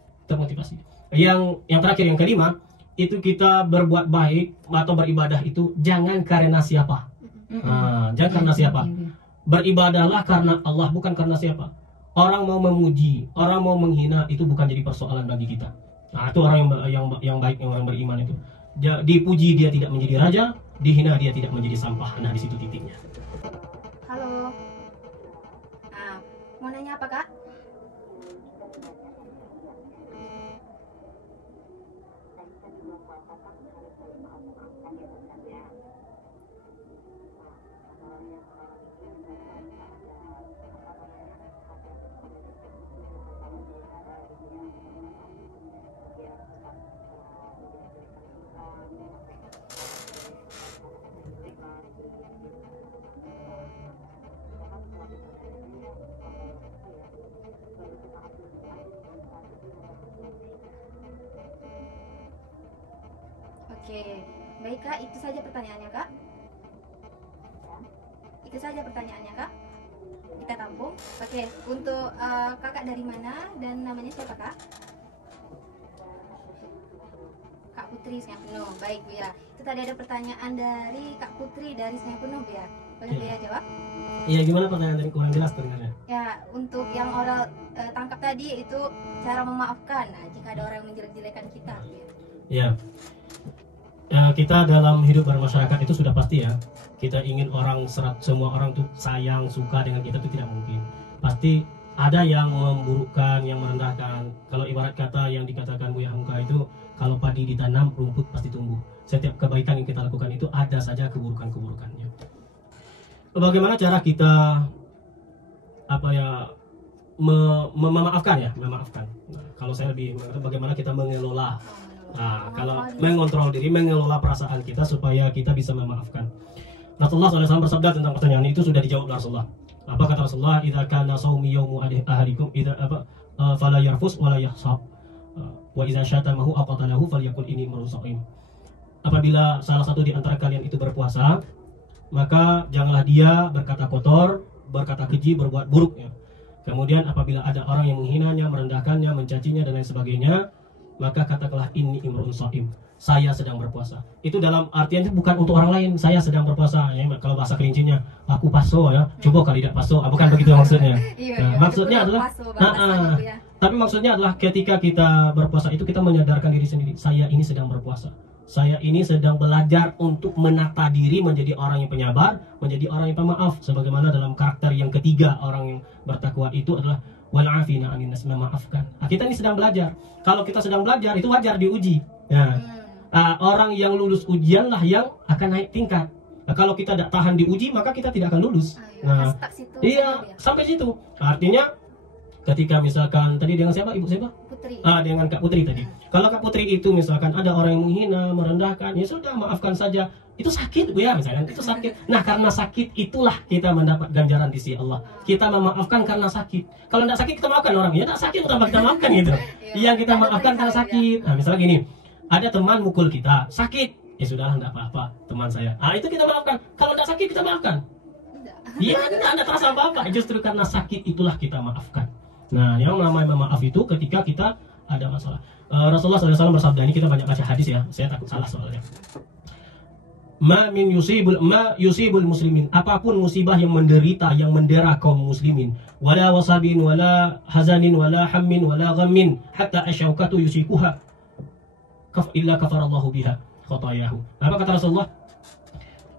Yang terakhir, yang kelima, itu kita berbuat baik atau beribadah itu jangan karena siapa. Jangan karena siapa. Beribadahlah karena Allah, bukan karena siapa. Orang mau memuji, orang mau menghina, itu bukan jadi persoalan bagi kita. Nah, itu orang yang baik, yang orang beriman itu. Dipuji dia tidak menjadi raja, dihina dia tidak menjadi sampah. Nah, di situ titiknya. Halo. Nah, mau nanya apa, Kak? Oke, baik Kak, itu saja pertanyaannya Kak. Itu saja pertanyaannya Kak. Kita tampung. Oke, untuk kakak dari mana dan namanya siapa Kak? Kak Putri Sungai Penuh. Baik Bu ya. Itu tadi ada pertanyaan dari Kak Putri dari Sungai Penuh Bu ya. Boleh Bu ya jawab? Iya, gimana pertanyaan dari kurang jelas terdengarnya? Ya, untuk yang oral tangkap tadi itu cara memaafkan. Nah, jika ada orang yang menjelek-jelekan kita Bu ya. Iya. Kita dalam hidup bermasyarakat itu sudah pasti ya, kita ingin semua orang tuh sayang, suka dengan kita, itu tidak mungkin. Pasti ada yang memburukkan, yang merendahkan. Kalau ibarat kata yang dikatakan Buya Hamka itu, kalau padi ditanam, rumput pasti tumbuh. Setiap kebaikan yang kita lakukan itu ada saja keburukan-keburukannya. Bagaimana cara kita memaafkan ya, memaafkan. Nah, kalau saya lebih bagaimana kita mengelola. Nah, kalau mengontrol diri, mengelola perasaan kita supaya kita bisa memaafkan. Rasulullah SAW bersabda tentang pertanyaan itu, sudah dijawab oleh Rasulullah. Apa kata Rasulullah? Idza kana shaumi yaumu ahadikum fala yarfus wala yahsab. Wa idza syatamahu aw qatalahu falyaqul inni marusaqim. Apabila salah satu di antara kalian itu berpuasa, maka janganlah dia berkata kotor, berkata keji, berbuat buruk ya. Kemudian apabila ada orang yang menghinanya, merendahkannya, mencacinya dan lain sebagainya, maka katakanlah inni imru'un shaim, saya sedang berpuasa. Itu dalam artian itu bukan untuk orang lain, saya sedang berpuasa ya. Kalau bahasa kelincinya, aku paso ya, coba kali tidak paso, bukan begitu maksudnya. Nah, maksudnya adalah tapi maksudnya adalah ketika kita berpuasa itu kita menyadarkan diri sendiri, saya ini sedang berpuasa. Saya ini sedang belajar untuk menata diri menjadi orang yang penyabar, menjadi orang yang pemaaf, sebagaimana dalam karakter yang ketiga orang yang bertakwa itu adalah wal'afina 'anil nas, memaafkan. Nah, kita ini sedang belajar. Kalau kita sedang belajar itu wajar diuji. Ya. Orang yang lulus ujian lah yang akan naik tingkat. Nah, kalau kita tidak tahan diuji maka kita tidak akan lulus. Nah, iya sampai situ. Artinya ketika misalkan tadi dengan siapa, ibu siapa? Putri. Dengan Kak Putri tadi. Kalau Kak Putri itu misalkan ada orang yang menghina, merendahkan, ya sudah maafkan saja. Itu sakit Bu ya, misalkan itu sakit. Nah, karena sakit itulah kita mendapat ganjaran di sisi Allah. Kita memaafkan karena sakit. Kalau tidak sakit kita maafkan orang, ya tidak sakit kita maafkan gitu. Yang kita maafkan karena sakit. Nah, misalnya gini, ada teman mukul kita, sakit. Ya sudahlah, tidak apa-apa, teman saya. Ah, itu kita maafkan. Kalau tidak sakit kita maafkan. Iya, tidak terasa apa-apa. Justru karena sakit itulah kita maafkan. Nah, yang namanya maaf itu ketika kita ada masalah. Rasulullah SAW bersabda, ini kita banyak baca hadis ya. Saya takut salah soalnya. Ma yusibul muslimin, apapun musibah yang menderita, yang mendera kaum muslimin, wala wasabin, wala hazanin, wala hammin, wala ghammin, hatta asyaukatu yusikuha illa kafarallahu biha khotayahu. Apa kata Rasulullah?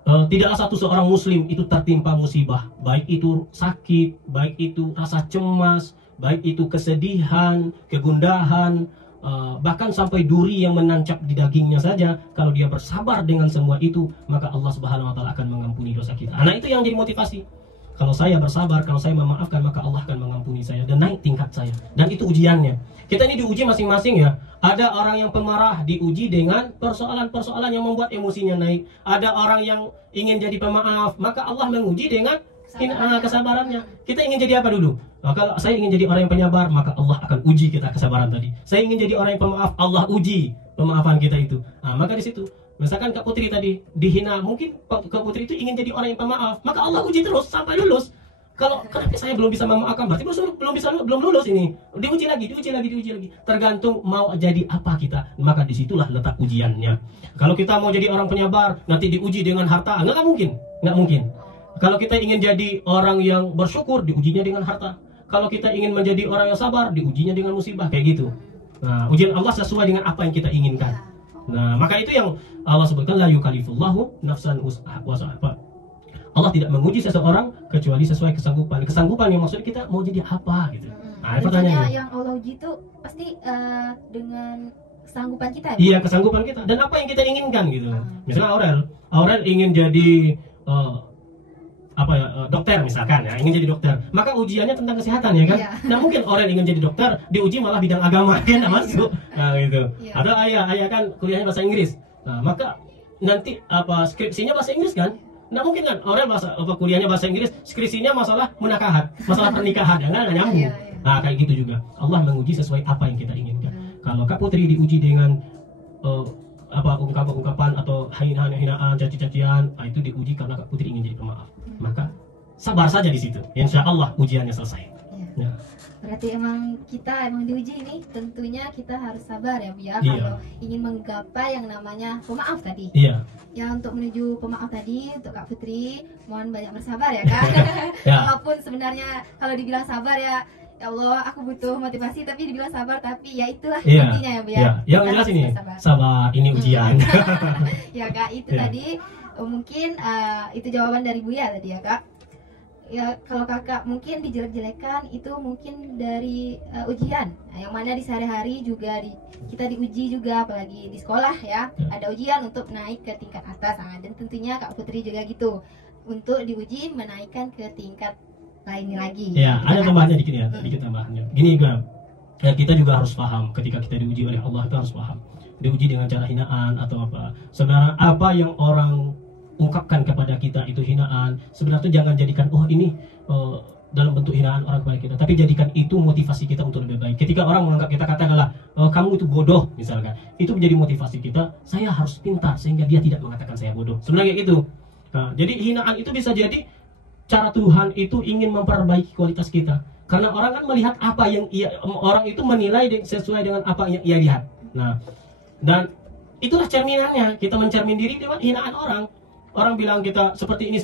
Tidaklah satu seorang muslim itu tertimpa musibah, baik itu sakit, baik itu rasa cemas, baik itu kesedihan, kegundahan, bahkan sampai duri yang menancap di dagingnya saja, kalau dia bersabar dengan semua itu, maka Allah Subhanahu wa taala akan mengampuni dosa kita. Nah, itu yang jadi motivasi. Kalau saya bersabar, kalau saya memaafkan, maka Allah akan mengampuni saya dan naik tingkat saya. Dan itu ujiannya. Kita ini diuji masing-masing ya. Ada orang yang pemarah diuji dengan persoalan-persoalan yang membuat emosinya naik. Ada orang yang ingin jadi pemaaf, maka Allah menguji dengan kesabarannya. Kita ingin jadi apa dulu? Nah, kalau saya ingin jadi orang yang penyabar, maka Allah akan uji kita kesabaran tadi. Saya ingin jadi orang yang pemaaf, Allah uji pemaafan kita itu. Nah, maka di situ, misalkan Kak Putri tadi dihina, mungkin Kak Putri itu ingin jadi orang yang pemaaf, maka Allah uji terus sampai lulus. Kalau kenapa saya belum bisa memaafkan, berarti belum lulus ini. Diuji lagi. Tergantung mau jadi apa kita, maka disitulah letak ujiannya. Kalau kita mau jadi orang penyabar, nanti diuji dengan harta, nggak mungkin. Kalau kita ingin jadi orang yang bersyukur, diujinya dengan harta. Kalau kita ingin menjadi orang yang sabar, diujinya dengan musibah, kayak gitu. Nah, ujian Allah sesuai dengan apa yang kita inginkan. Nah, maka itu yang Allah sebutkan, la yukallifullahu nafsan wus'aha. Allah tidak menguji seseorang kecuali sesuai kesanggupan. Kesanggupan yang maksudnya kita mau jadi apa gitu. Nah, pertanyaannya. Yang Allah uji itu pasti dengan kesanggupan kita. Iya, kesanggupan kita dan apa yang kita inginkan gitu. Misalnya Aurel ingin jadi dokter misalkan ya, ingin jadi dokter, maka ujiannya tentang kesehatan ya kan. Nah, mungkin orang ingin jadi dokter diuji malah bidang agama kan masuk. Nah, gitu. Ada ayah kan kuliahnya bahasa Inggris. Nah, maka nanti skripsinya bahasa Inggris kan. Nah, mungkin kan orang kuliahnya bahasa Inggris, skripsinya masalah munakahat, masalah pernikahan, ya kan nyambung. Nah, kayak gitu juga. Allah menguji sesuai apa yang kita inginkan. Kalau Kak Putri diuji dengan ungkapan atau hinaan, caci-cacian, itu diuji karena Kak Putri ingin jadi pemaaf. Maka sabar saja di situ. Insya Allah ujiannya selesai. Ya. Berarti emang kita diuji ini, tentunya kita harus sabar ya, Bu ya. Kalau ingin menggapai yang namanya pemaaf tadi. Iya. Ya, untuk menuju pemaaf tadi untuk Kak Putri, mohon banyak bersabar ya Kak. Walaupun sebenarnya kalau dibilang sabar ya Allah, aku butuh motivasi, tapi dibilang sabar, tapi ya itulah intinya ya Bu ya. Yang jelas ini sabar, ini ujian. Ya Kak, itu tadi mungkin itu jawaban dari Buya tadi ya Kak. Ya, kalau Kakak mungkin dijelek-jelekan itu mungkin dari ujian. Nah, yang mana di sehari-hari juga kita diuji juga, apalagi di sekolah ya. Ada ujian untuk naik ke tingkat atas. Dan tentunya Kak Putri juga gitu, untuk diuji menaikkan ke tingkat lainnya lagi. Ya, ada tambahannya dikit ya, dikit tambahannya. Gini ya, kita juga harus paham ketika kita diuji oleh Allah, kita harus paham. Diuji dengan cara hinaan atau apa. Sebenarnya apa yang orang ungkapkan kepada kita itu hinaan, sebenarnya jangan jadikan ini dalam bentuk hinaan orang kepada kita, tapi jadikan itu motivasi kita untuk lebih baik. Ketika orang menganggap kita katakanlah kamu itu bodoh misalkan, itu menjadi motivasi kita, saya harus pintar sehingga dia tidak mengatakan saya bodoh. Sebenarnya kayak gitu. Nah, jadi hinaan itu bisa jadi cara Tuhan itu ingin memperbaiki kualitas kita, karena orang kan melihat apa yang orang itu menilai sesuai dengan apa yang ia lihat. Nah, dan itulah cerminannya, kita mencermin diri lewat hinaan orang. Orang bilang kita seperti ini,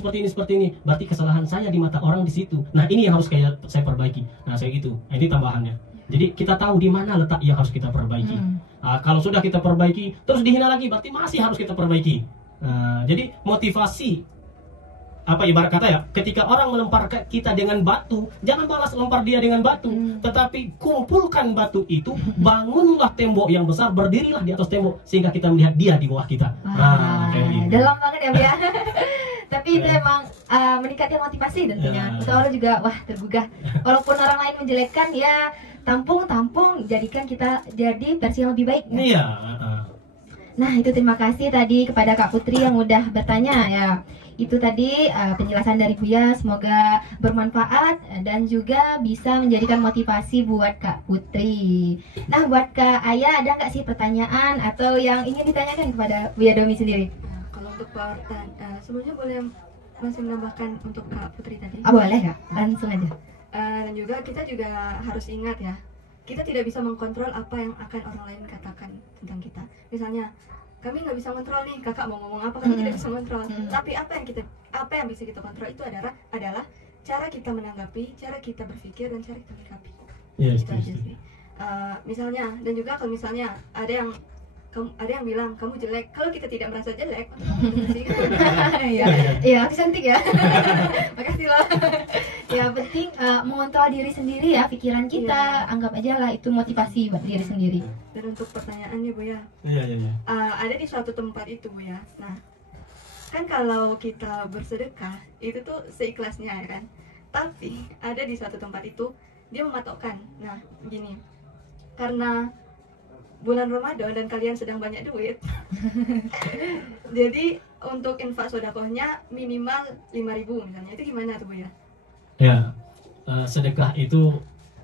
berarti kesalahan saya di mata orang di situ. Nah, ini yang harus saya perbaiki. Nah, saya gitu. Nah, ini tambahannya. Jadi kita tahu di mana letak yang harus kita perbaiki. Nah, kalau sudah kita perbaiki, terus dihina lagi, berarti masih harus kita perbaiki. Nah, jadi motivasi, ibarat kata ya, ketika orang melempar kita dengan batu, jangan balas lempar dia dengan batu, tetapi kumpulkan batu itu, bangunlah tembok yang besar, berdirilah di atas tembok sehingga kita melihat dia di bawah kita. Gitu. Dalam banget ya Bu ya. Tapi itu emang meningkatkan motivasi tentunya. Untuk orang juga tergugah. Walaupun orang lain menjelekkan, ya tampung, jadikan kita jadi versi yang lebih baik. Iya. Nah, itu terima kasih tadi kepada Kak Putri yang udah bertanya ya. Itu tadi penjelasan dari Buya, semoga bermanfaat dan juga bisa menjadikan motivasi buat Kak Putri. Nah, buat Kak Ayah, ada nggak sih pertanyaan atau yang ingin ditanyakan kepada Buya Domi sendiri? Kalau untuk Pak Ortan, sebelumnya boleh masih menambahkan untuk Kak Putri tadi. Boleh Kak, langsung aja. Dan juga kita juga harus ingat ya, kita tidak bisa mengkontrol apa yang akan orang lain katakan tentang kita. Misalnya, kami nggak bisa kontrol nih kakak mau ngomong apa, kami tidak bisa kontrol. Tapi apa yang bisa kita kontrol itu adalah cara kita menanggapi, cara kita berpikir, dan cara kita menyikapi. Itu aja sih. Misalnya, dan juga kalau misalnya ada yang bilang kamu jelek, kalau kita tidak merasa jelek, iya aku cantik ya. Makasih loh. Ya penting mengontrol diri sendiri ya, pikiran kita, anggap aja lah itu motivasi buat diri sendiri. Dan untuk pertanyaannya Bu ya, ada di suatu tempat itu Bu ya. Nah, kan kalau kita bersedekah itu tuh seikhlasnya ya kan. Tapi ada di suatu tempat itu dia mematokkan. Nah, gini. Karena bulan Ramadan dan kalian sedang banyak duit. Jadi untuk infak sedekahnya minimal 5.000 misalnya. Itu gimana tuh Bu ya? Ya, sedekah itu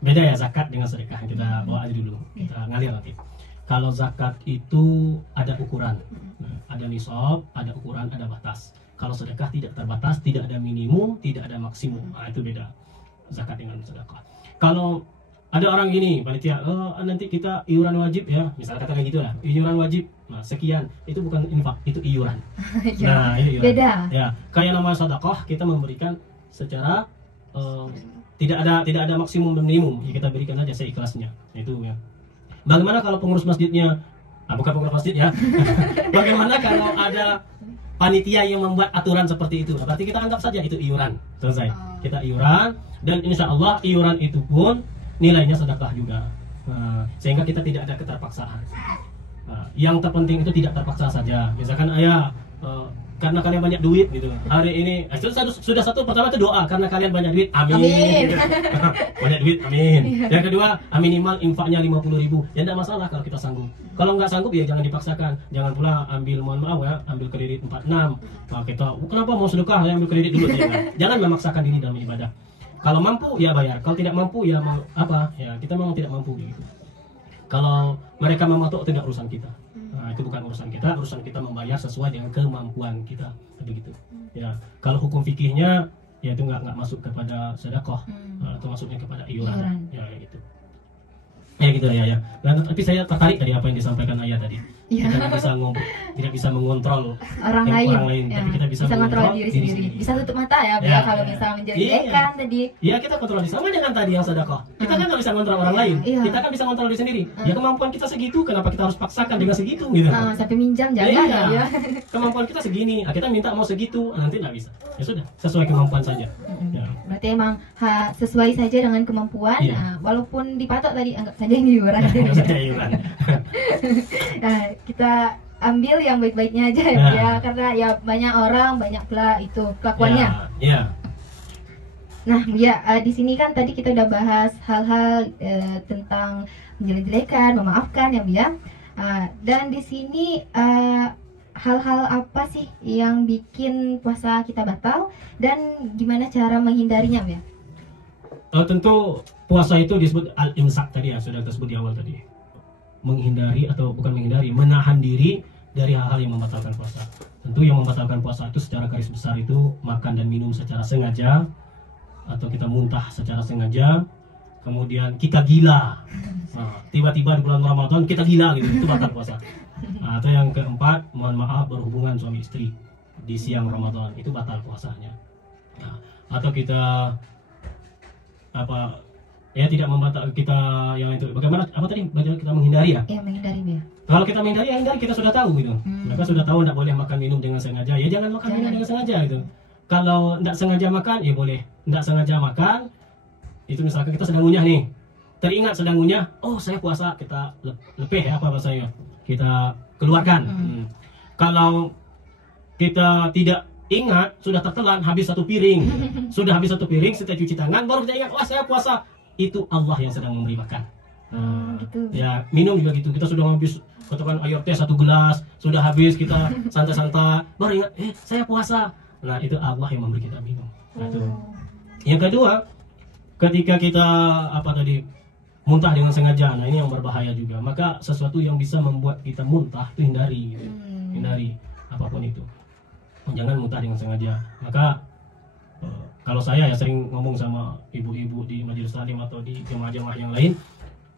beda ya, zakat dengan sedekah. Kita bawa aja dulu, kita ngalir nanti. Kalau zakat itu ada ukuran, ada nisab, ada ukuran, ada batas. Kalau sedekah tidak terbatas, tidak ada minimum, tidak ada maksimum. Nah, itu beda zakat dengan sedekah. Kalau ada orang gini, panitia, nanti kita iuran wajib ya, misalnya katakan gitu lah, iuran wajib, nah sekian, itu bukan infak, itu iuran. Nah, itu iuran. Beda. Ya, kayak nama sedekah kita memberikan secara tidak ada maksimum dan minimum, ya kita berikan aja seikhlasnya. Itu ya. Bagaimana kalau pengurus masjidnya, bukan pengurus masjid ya. Bagaimana kalau ada panitia yang membuat aturan seperti itu? Berarti kita anggap saja itu iuran, selesai. Kita iuran, dan insya Allah iuran itu pun nilainya sedekah juga. Sehingga kita tidak ada keterpaksaan. Yang terpenting itu tidak terpaksa saja. Misalkan ayah karena kalian banyak duit gitu, hari ini sudah satu, pertama itu doa karena kalian banyak duit, amin. Gitu. Banyak duit, amin. Yang kedua, minimal infaknya 50.000. Ya tidak masalah kalau kita sanggup. Kalau nggak sanggup ya jangan dipaksakan. Jangan pula ambil kredit 46. Nah, kita kenapa mau sedekah ambil kredit dulu? Jangan memaksakan diri dalam ibadah. Kalau mampu ya bayar, kalau tidak mampu ya apa? Ya kita memang tidak mampu gitu. Kalau mereka mematok tidak urusan kita. Nah, itu bukan urusan kita membayar sesuai dengan kemampuan kita, begitu. Ya, kalau hukum fikihnya ya itu nggak masuk kepada sedekah, itu masuknya kepada iuran. Ya gitu. Ya gitu ya. Dan tapi saya tertarik dari apa yang disampaikan ayah tadi. Kita tidak bisa mengontrol orang lain, tapi kita bisa mengontrol diri sendiri. Bisa tutup mata ya, biar kalau bisa menjelekkan tadi. Iya, kita kontrol sama dengan tadi yang sedekah. Kita kan nggak bisa kontrol orang lain. Kita kan bisa kontrol diri sendiri. Ya kemampuan kita segitu, kenapa kita harus paksakan dengan segitu gitu? Sampai minjam jangan ya. Kemampuan kita segini, kita minta mau segitu, nanti nggak bisa. Ya sudah, sesuai kemampuan saja. Ya. Berarti emang sesuai saja dengan kemampuan. Walaupun dipatok tadi, anggap saja ini iuran. Nah, kita ambil yang baik-baiknya aja ya, karena ya banyak orang, banyak pula itu kelakuannya. Nah, di sini kan tadi kita udah bahas hal-hal tentang menjelek-jelekan, memaafkan ya, Bu ya. Dan di sini hal-hal apa sih yang bikin puasa kita batal dan gimana cara menghindarinya, Bu ya? Tentu puasa itu disebut al-imsak tadi ya, sudah tersebut di awal tadi. Menghindari atau bukan menghindari, menahan diri dari hal-hal yang membatalkan puasa. Tentu yang membatalkan puasa itu secara garis besar itu makan dan minum secara sengaja, atau kita muntah secara sengaja, kemudian kita gila. Tiba-tiba di bulan Ramadan kita gila gitu, itu batal puasa. Atau yang keempat, mohon maaf, berhubungan suami istri di siang Ramadan, itu batal puasanya. Atau kita tidak membatal kita yang itu. Bagaimana bagaimana kita menghindari ya? Iya, menghindari ya. Kalau kita menghindari ya hindari, kita sudah tahu gitu. Mereka sudah tahu tidak boleh makan minum dengan sengaja. Ya jangan makan minum dengan sengaja gitu. Kalau tidak sengaja makan ya boleh. Tidak sengaja makan itu misalkan kita sedang ngunyah nih. Teringat sedang ngunyah, oh saya puasa, kita lepeh ya, apa bahasanya? Kita keluarkan. Kalau kita tidak ingat, sudah tertelan habis satu piring. Sudah habis satu piring, setelah cuci tangan baru kita ingat, wah saya puasa. Itu Allah yang sedang memberi makan. Gitu. Ya minum juga gitu. Kita sudah habis katakan air teh 1 gelas, sudah habis kita santai-santai, baru ingat, saya puasa. Nah itu Allah yang memberi kita minum. Nah, itu. Yang kedua, ketika kita muntah dengan sengaja, nah ini yang berbahaya juga. Maka sesuatu yang bisa membuat kita muntah itu hindari, gitu. Hindari apapun itu. jangan muntah dengan sengaja. Maka kalau saya ya sering ngomong sama ibu-ibu di majelis taklim atau di jemaah-jemaah yang lain,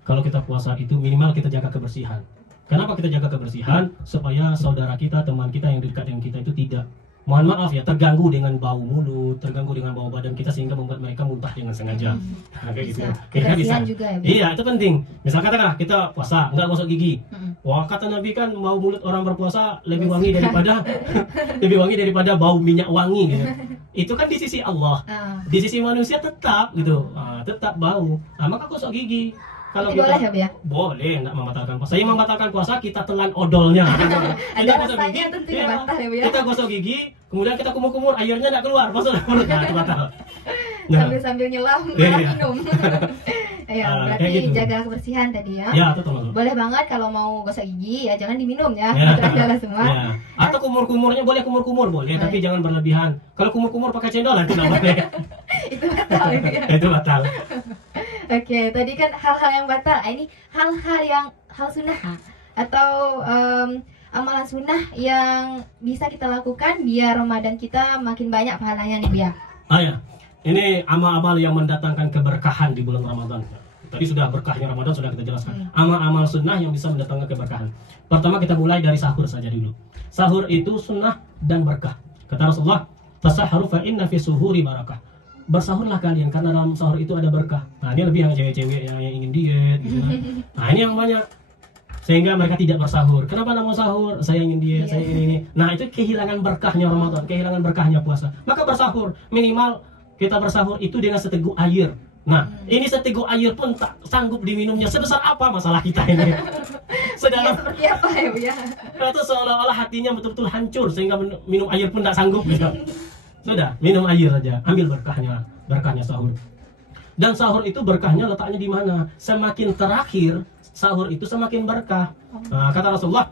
kalau kita puasa itu minimal kita jaga kebersihan. Kenapa kita jaga kebersihan? Supaya saudara kita, teman kita yang dekat dengan kita itu tidak, mohon maaf ya, terganggu dengan bau mulut, terganggu dengan bau badan kita sehingga membuat mereka muntah dengan sengaja. Nah, kayak gitu. Kira-kira bisa. Juga, ya, iya, itu penting. Misal katakanlah kita puasa, nggak gosok gigi. Wah, kata Nabi kan bau mulut orang berpuasa lebih wangi daripada lebih wangi daripada bau minyak wangi gitu. Itu kan di sisi Allah. Di sisi manusia tetap gitu. Tetap bau. Maka gosok gigi. Kalau kita boleh ya, Bu ya? Boleh, enggak membatalkan puasa. Yang membatalkan puasa kita telan odolnya. Ada rasanya tentunya batal ya, Bu ya? Kita gosok gigi, kemudian kita kumur-kumur, airnya enggak keluar, masuk ke mulut. Nah, itu batal. Sambil nyelam, minum. Ya, berarti gitu. Jaga kebersihan tadi ya. Ya, betul. Boleh banget kalau mau gosok gigi ya jangan diminum ya. Itu adalah semua. Ya. Atau kumur-kumurnya boleh kumur-kumur boleh, tapi jangan berlebihan. Kalau kumur-kumur pakai cendol itu enggak boleh. Itu batal ya. Itu batal. Oke, tadi kan hal-hal yang batal. Ini hal sunnah atau amalan sunnah yang bisa kita lakukan biar Ramadan kita makin banyak pahalanya nih, Bia. Ya. Ini amal-amal yang mendatangkan keberkahan di bulan Ramadan. Tadi sudah berkahnya Ramadan sudah kita jelaskan. Amal-amal sunnah yang bisa mendatangkan keberkahan. Pertama kita mulai dari sahur saja dulu. Sahur itu sunnah dan berkah. Kata Rasulullah, "Tasahharu fa inna fi suhuri barakah." Bersahurlah kalian karena dalam sahur itu ada berkah. Nah, ini lebih yang cewek-cewek yang ingin diet gitu kan. Nah, ini yang banyak sehingga mereka tidak bersahur. Kenapa tidak mau sahur? Saya ingin diet, saya ingin ini. Nah, itu kehilangan berkahnya Ramadan, kehilangan berkahnya puasa. Maka bersahur, minimal kita bersahur itu dengan seteguk air. Nah, ini seteguk air pun tak sanggup diminumnya. Sebesar apa masalah kita ini? Sedalam seperti apa ya, Bu ya? Itu seolah-olah hatinya betul-betul hancur sehingga minum air pun tak sanggup gitu. Sudah, minum air saja, ambil berkahnya sahur. Dan sahur itu berkahnya letaknya di mana? Semakin terakhir sahur itu semakin berkah. Nah, kata Rasulullah,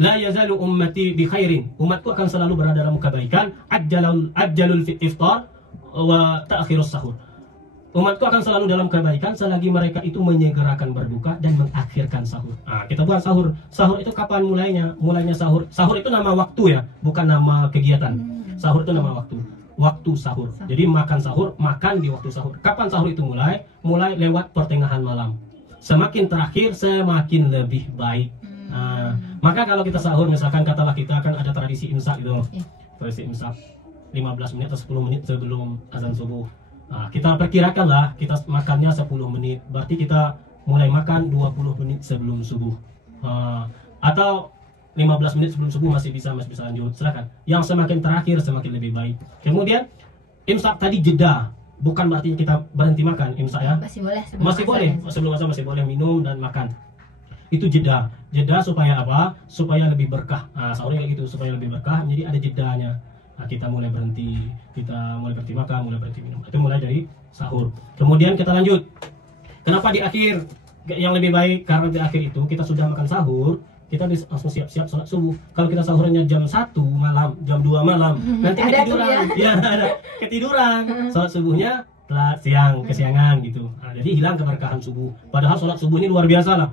la yazalu ummati bi khairin. Umatku akan selalu berada dalam kebaikan, ajjalul iftar wa ta'khirus sahur. Umatku akan selalu dalam kebaikan selagi mereka itu menyegerakan berbuka dan mengakhirkan sahur. Nah, kita buat sahur. Sahur itu kapan mulainya? Mulainya sahur. Sahur itu nama waktu ya, bukan nama kegiatan. Sahur itu nama waktu. Waktu sahur. Jadi makan sahur, makan di waktu sahur. Kapan sahur itu mulai? Mulai lewat pertengahan malam. Semakin terakhir semakin lebih baik. Nah, maka kalau kita sahur, misalkan katalah kita akan ada tradisi imsak gitu. Tradisi imsak 15 menit atau 10 menit sebelum azan subuh. Nah, kita perkirakanlah kita makannya 10 menit. Berarti kita mulai makan 20 menit sebelum subuh. Atau 15 menit sebelum subuh masih bisa lanjut, silakan. Yang semakin terakhir semakin lebih baik. Kemudian imsak tadi jeda, bukan berarti kita berhenti makan imsak ya. Masih boleh sebelum azan masih boleh minum dan makan. Itu jeda supaya apa? Supaya lebih berkah. Nah, sahurnya kayak gitu supaya lebih berkah. Jadi ada jedanya. Nah, kita mulai berhenti makan, mulai berhenti minum. Itu mulai dari sahur. Kemudian kita lanjut. Kenapa di akhir yang lebih baik? Karena di akhir itu kita sudah makan sahur, kita langsung siap-siap sholat subuh. Kalau kita sahurnya jam 1 malam, jam 2 malam, nanti ketiduran. Ya, ada ketiduran. Sholat subuhnya telat, kesiangan gitu. Nah, jadi hilang keberkahan subuh. Padahal sholat subuh ini luar biasa lah.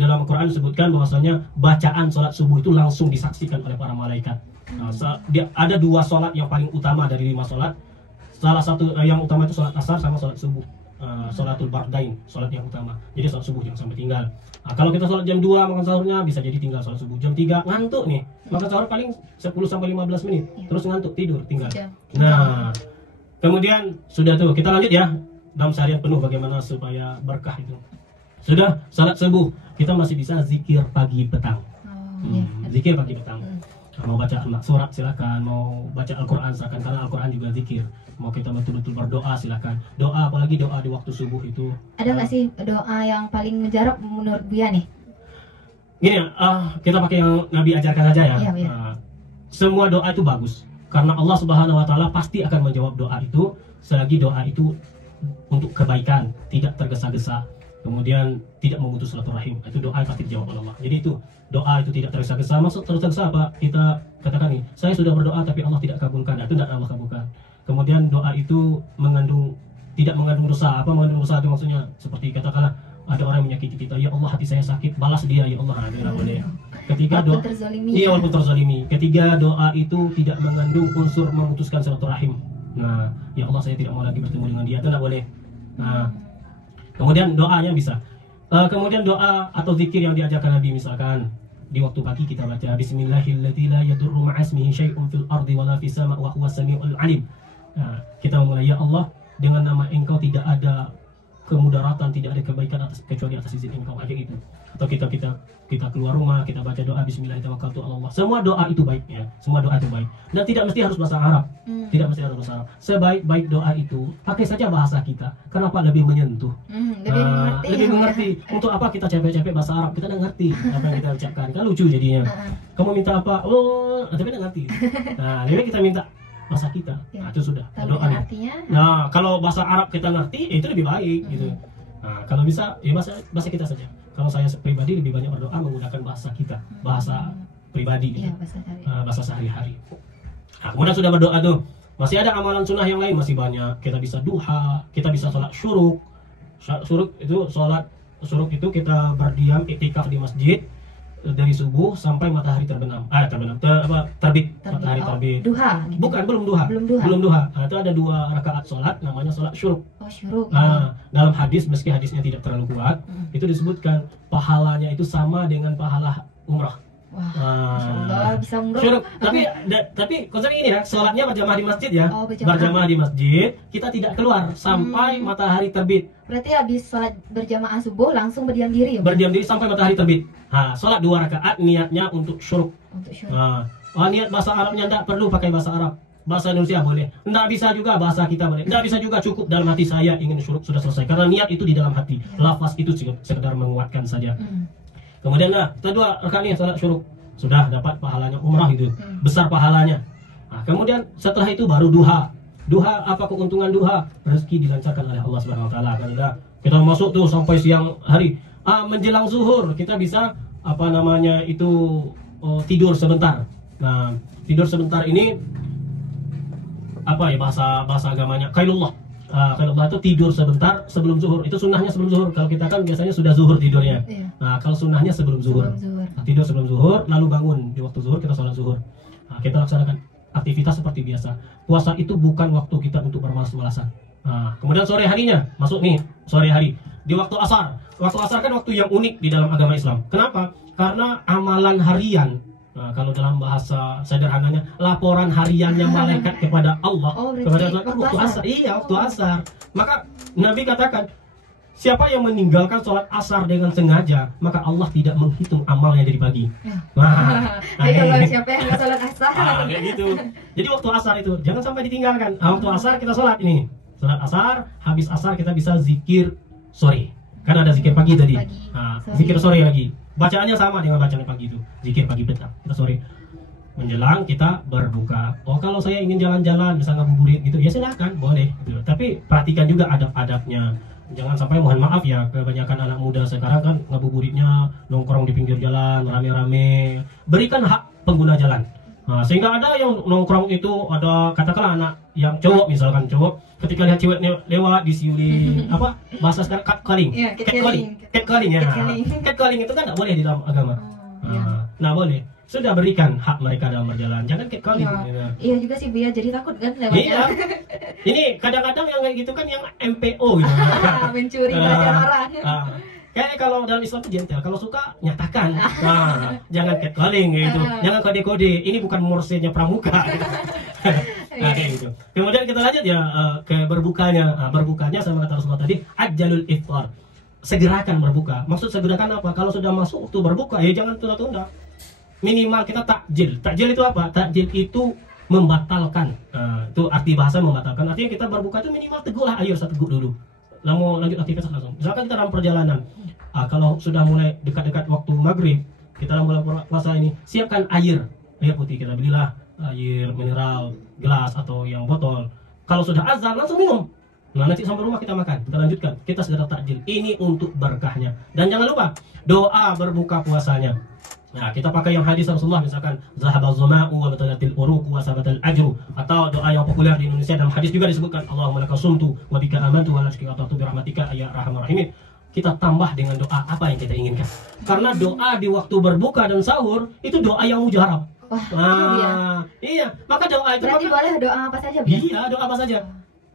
Dalam Al-Quran disebutkan bahwasanya bacaan sholat subuh itu langsung disaksikan oleh para malaikat. Nah, ada 2 sholat yang paling utama dari 5 sholat. Salah satu yang utama itu sholat asar sama sholat subuh. Sholatul bardain, sholat yang utama. Jadi sholat subuh jangan sampai tinggal. Nah, kalau kita sholat jam 2 makan sahurnya bisa jadi tinggal sholat subuh. Jam 3 ngantuk nih, makan sahur paling 10-15 menit, terus ngantuk tidur tinggal. Nah, kemudian sudah tuh kita lanjut ya dalam seharian penuh bagaimana supaya berkah itu. Sudah salat subuh, kita masih bisa zikir pagi petang. Zikir pagi petang. Mau baca surat silakan, mau baca Al-Quran silakan, karena Al-Quran juga zikir. Mau kita betul-betul berdoa silakan. Doa, apalagi doa di waktu subuh itu. Ada nggak sih doa yang paling menjarab menurut Buya nih? Gini ya, kita pakai yang Nabi ajarkan saja ya. Semua doa itu bagus, karena Allah Subhanahu Wa Taala pasti akan menjawab doa itu selagi doa itu untuk kebaikan, tidak tergesa-gesa, kemudian tidak memutus silaturahim. Itu doa yang pasti dijawab oleh Allah. Jadi itu doa itu tidak tergesa-gesa. Maksud tergesa-gesa apa? Kita katakan nih, saya sudah berdoa tapi Allah tidak kabulkan. Itu tidak Allah kabulkan. Kemudian doa itu tidak mengandung dosa. Apa mengandung dosa itu maksudnya? Seperti katakanlah ada orang yang menyakiti kita, ya Allah hati saya sakit, balas dia ya Allah. Nah, itu nggak boleh. Ketika doa, iya walaupun terzalimi. Ketiga, doa itu tidak mengandung unsur memutuskan silaturahim. Nah, ya Allah saya tidak mau lagi bertemu dengan dia, itu nggak boleh. Nah, kemudian doanya bisa. Kemudian doa atau zikir yang diajarkan Nabi, misalkan di waktu pagi kita baca Bismillahilladzi la yadurru ma'asmihi syai'un fil ardi wala fis sama' wa huwas samiul alim. Nah, kita memulai ya Allah dengan nama Engkau tidak ada kemudaratan, tidak ada kebaikan kecuali atas izin Engkau, aja itu. Atau kita keluar rumah, kita baca doa Bismillahirrahmanirrahim. Semua doa itu baik ya, semua doa itu baik. Dan tidak mesti harus bahasa Arab. Tidak mesti harus bahasa Arab. Sebaik-baik doa itu pakai saja bahasa kita. Kenapa? Lebih menyentuh. Lebih mengerti. Untuk apa kita capek-capek bahasa Arab? Kita udah ngerti apa yang kita ucapkan. Kan lucu jadinya. Kamu minta apa? Oh, tapi udah ngerti. Nah, lebih kita minta bahasa kita. Nah, itu sudah doanya. Nah, kalau bahasa Arab kita ngerti, itu lebih baik gitu. Nah, kalau bisa ya bahasa kita saja. Kalau saya pribadi lebih banyak berdoa menggunakan bahasa kita, bahasa pribadi, gitu. Bahasa sehari-hari. Nah, kemudian sudah berdoa tuh, masih ada amalan sunnah yang lain masih banyak. Kita bisa duha, kita bisa sholat syuruk. Syuruk itu kita berdiam iktikaf di masjid dari subuh sampai matahari terbenam. Terbit. Matahari terbit. Duha. Gitu. Bukan, belum duha. Nah, itu ada 2 rakaat sholat namanya sholat syuruk. Syuruk. Nah, dalam hadis, meski hadisnya tidak terlalu kuat, itu disebutkan pahalanya itu sama dengan pahala umrah. Wah, Masya Allah, bisa umrah. Syuruk. Tapi konsep ini ya, sholatnya berjamaah di masjid ya. Berjamaah di masjid, kita tidak keluar sampai matahari terbit. Berarti habis sholat berjamaah subuh langsung berdiam diri ya? Berdiam diri sampai matahari terbit. Nah, sholat 2 rakaat niatnya untuk syuruk. Nah, niat bahasa Arabnya tidak perlu pakai bahasa Arab. Bahasa Indonesia boleh. Tidak bisa juga bahasa kita boleh. Tidak bisa juga cukup dalam hati saya ingin syuruk, sudah selesai. Karena niat itu di dalam hati. Lafaz itu sekedar menguatkan saja. Kemudian kedua rakaatnya sholat syuruk. Sudah dapat pahalanya umrah itu. Besar pahalanya. Nah, kemudian setelah itu baru duha. Duha, apa keuntungan duha? Rezeki dilancarkan oleh Allah Subhanahu wa taala. Kan kita masuk tuh sampai siang hari. Menjelang zuhur kita bisa tidur sebentar. Nah, tidur sebentar ini bahasa agamanya qailullah. Qailullah itu tidur sebentar sebelum zuhur. Itu sunnahnya sebelum zuhur. Kalau kita kan biasanya sudah zuhur tidurnya. Nah, kalau sunnahnya sebelum zuhur. Nah, tidur sebelum zuhur, lalu bangun di waktu zuhur kita sholat zuhur. Nah, kita laksanakan aktivitas seperti biasa. Puasa itu bukan waktu kita untuk bermalas-malasan. Nah, kemudian sore harinya masuk nih sore hari di waktu asar. Waktu asar kan waktu yang unik di dalam agama Islam. Kenapa? Karena amalan harian. Nah, kalau dalam bahasa sederhananya, laporan hariannya malaikat kepada Allah, kepada Allah waktu asar. Iya, waktu asar. Maka Nabi katakan, siapa yang meninggalkan sholat asar dengan sengaja, maka Allah tidak menghitung amalnya dari pagi. Kalau siapa yang nggak sholat asar? Kayak gitu. Jadi waktu asar itu jangan sampai ditinggalkan. Waktu asar kita sholat ini. Sholat asar, habis asar kita bisa zikir sore. Kan ada zikir pagi tadi. Zikir sore lagi. Bacaannya sama dengan bacaan pagi itu. Zikir pagi petang, kita sore. Menjelang kita berbuka. Oh, kalau saya ingin jalan-jalan, bisa ngabuburit gitu, ya silahkan, boleh. Gitu. Tapi perhatikan juga adab-adabnya. Jangan sampai, mohon maaf ya, kebanyakan anak muda sekarang kan ngabuburitnya nongkrong di pinggir jalan, rame-rame. Berikan hak pengguna jalan. Nah, sehingga ada yang nongkrong itu, ada katakanlah anak yang cowok, misalkan cowok, ketika lihat cewek lewat disiuli bahasa sekarang catcalling. Catcalling ya. Catcalling itu kan tidak boleh di dalam agama. Nah, boleh. Sudah berikan hak mereka dalam berjalan. Jangan catcalling. Iya juga sih Bu ya, jadi takut kan lewat. Iya. Ini kadang-kadang yang kayak gitu kan yang MPO gitu. Mencuri belajar orang. Kayak kalau dalam Islam itu gentle, kalau suka nyatakan. Nah, jangan catcalling gitu. Jangan kode-kode. Ini bukan morsenya pramuka. Nah, kayak gitu. Kemudian kita lanjut ya ke berbukanya. Berbukanya sama kata Rasulullah tadi, ajjalul iftar. Segerakan berbuka. Maksud segerakan apa? Kalau sudah masuk waktu berbuka, ya jangan tunda-tunda. Minimal kita takjil. Takjil itu apa? Takjil itu membatalkan. Itu arti bahasa membatalkan. Artinya kita berbuka itu minimal teguklah. Ayo saya teguk dulu. Lalu lanjut aktivitas langsung. Misalkan kita dalam perjalanan. Kalau sudah mulai dekat-dekat waktu maghrib, kita mulai puasa ini, siapkan air putih. Kita belilah air mineral, gelas atau yang botol. Kalau sudah azan langsung minum. Nah, nanti sampai rumah kita makan. Kita lanjutkan. Kita segera takjil. Ini untuk berkahnya. Dan jangan lupa doa berbuka puasanya. Nah, kita pakai yang hadis Rasulullah, misalkan zahabaz zama'u wa batalatil uruq wa sabatal ajru, atau doa yang populer di Indonesia dalam hadis juga disebutkan Allahumma lakasumtu wa bika amantu wa la syarika laka bi rahmatika ya arhamar rahimin. kita tambah dengan doa apa yang kita inginkan. Karena doa di waktu berbuka dan sahur itu doa yang mujarab. Wah, iya, maka doa itu berarti boleh doa apa saja, Buya? Iya, doa apa saja.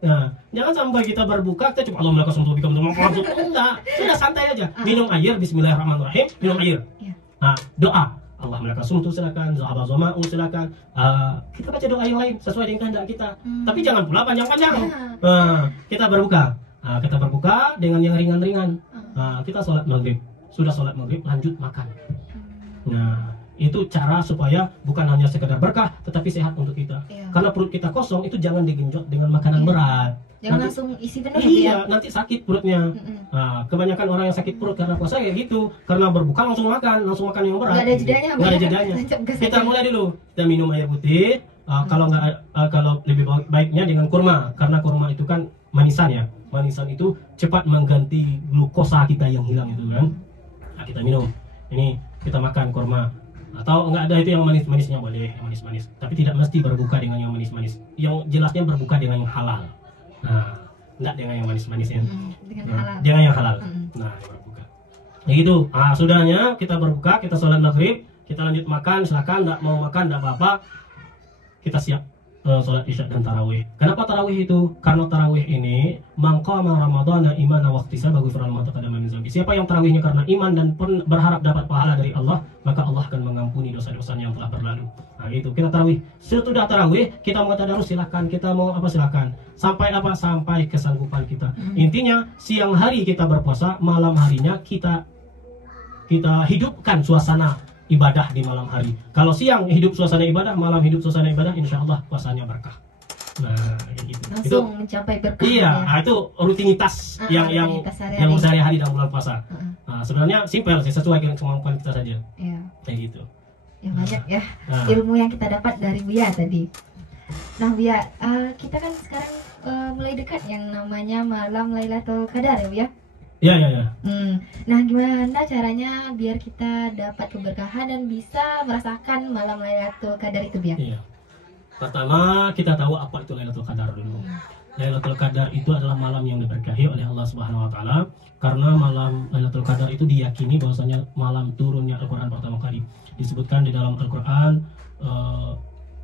Nah, jangan sampai kita berbuka kita cuma Allah melakukan sesuatu enggak, sudah santai aja. Minum air, bismillahirrahmanirrahim, minum air. Nah, doa Allah melakukan sumtu silakan, zahaba zama'u silakan. Kita baca doa yang lain sesuai dengan kehendak kita. Tapi jangan pula panjang-panjang. Kita berbuka. Kita berbuka dengan yang ringan-ringan. Kita sholat maghrib. Sudah sholat maghrib lanjut makan. Nah, itu cara supaya bukan hanya sekedar berkah tetapi sehat untuk kita. Karena perut kita kosong itu jangan digenjot dengan makanan berat. Jangan Nanti, langsung isi penuh. Iya, nanti sakit perutnya. Kebanyakan orang yang sakit perut karena puasa kayak gitu. Karena berbuka langsung makan yang berat. Nggak ada jedanya. Nggak ada jedanya. Kita mulai dulu. Kita minum air putih. Kalau lebih baiknya dengan kurma. Karena kurma itu kan manisan ya. Manisan itu cepat mengganti glukosa kita yang hilang itu kan. Nah, kita minum. Ini kita makan kurma. Atau enggak ada itu yang manis-manisnya boleh, yang manis-manis. Tapi tidak mesti berbuka dengan yang manis-manis. Yang jelasnya berbuka dengan yang halal. Nah, enggak dengan yang manis-manisnya. Dengan yang halal. Nah, berbuka. Ya gitu. Sudahnya kita berbuka, kita sholat maghrib, kita lanjut makan, silakan. Enggak mau makan, enggak apa-apa. Kita siap sholat isya dan tarawih. Kenapa tarawih itu? Karena tarawih ini maqama ramadhana imana waqtisaba ghufran ma taqaddama min dzambi. Siapa yang tarawihnya karena iman dan pun berharap dapat pahala dari Allah, maka Allah akan mengampuni dosa-dosanya yang telah berlalu. Nah, gitu. Kita tarawih. Sesudah tarawih, kita mau tadarus silakan, kita mau apa silakan. Sampai apa? Sampai kesanggupan kita. Intinya siang hari kita berpuasa, malam harinya kita hidupkan suasana ibadah di malam hari. Kalau siang hidup suasana ibadah, malam hidup suasana ibadah, insya Allah puasanya berkah. Nah, kayak gitu. Langsung mencapai berkah. Iya, itu rutinitas yang sehari-hari dalam bulan puasa. Sebenarnya simpel sih, sesuai dengan kemampuan kita saja. Iya. Kayak gitu. Ya banyak ya ilmu yang kita dapat dari Buya tadi. Nah, Buya, kita kan sekarang mulai dekat yang namanya malam Lailatul Qadar ya, Buya? Ya. Nah, gimana caranya biar kita dapat keberkahan dan bisa merasakan malam Lailatul Qadar itu, Buya? Iya. Pertama, kita tahu apa itu Lailatul Qadar dulu. Lailatul Qadar itu adalah malam yang diberkahi oleh Allah Subhanahu wa taala, karena malam Lailatul Qadar itu diyakini bahwasanya malam turunnya Al-Qur'an pertama kali. Disebutkan di dalam Al-Qur'an,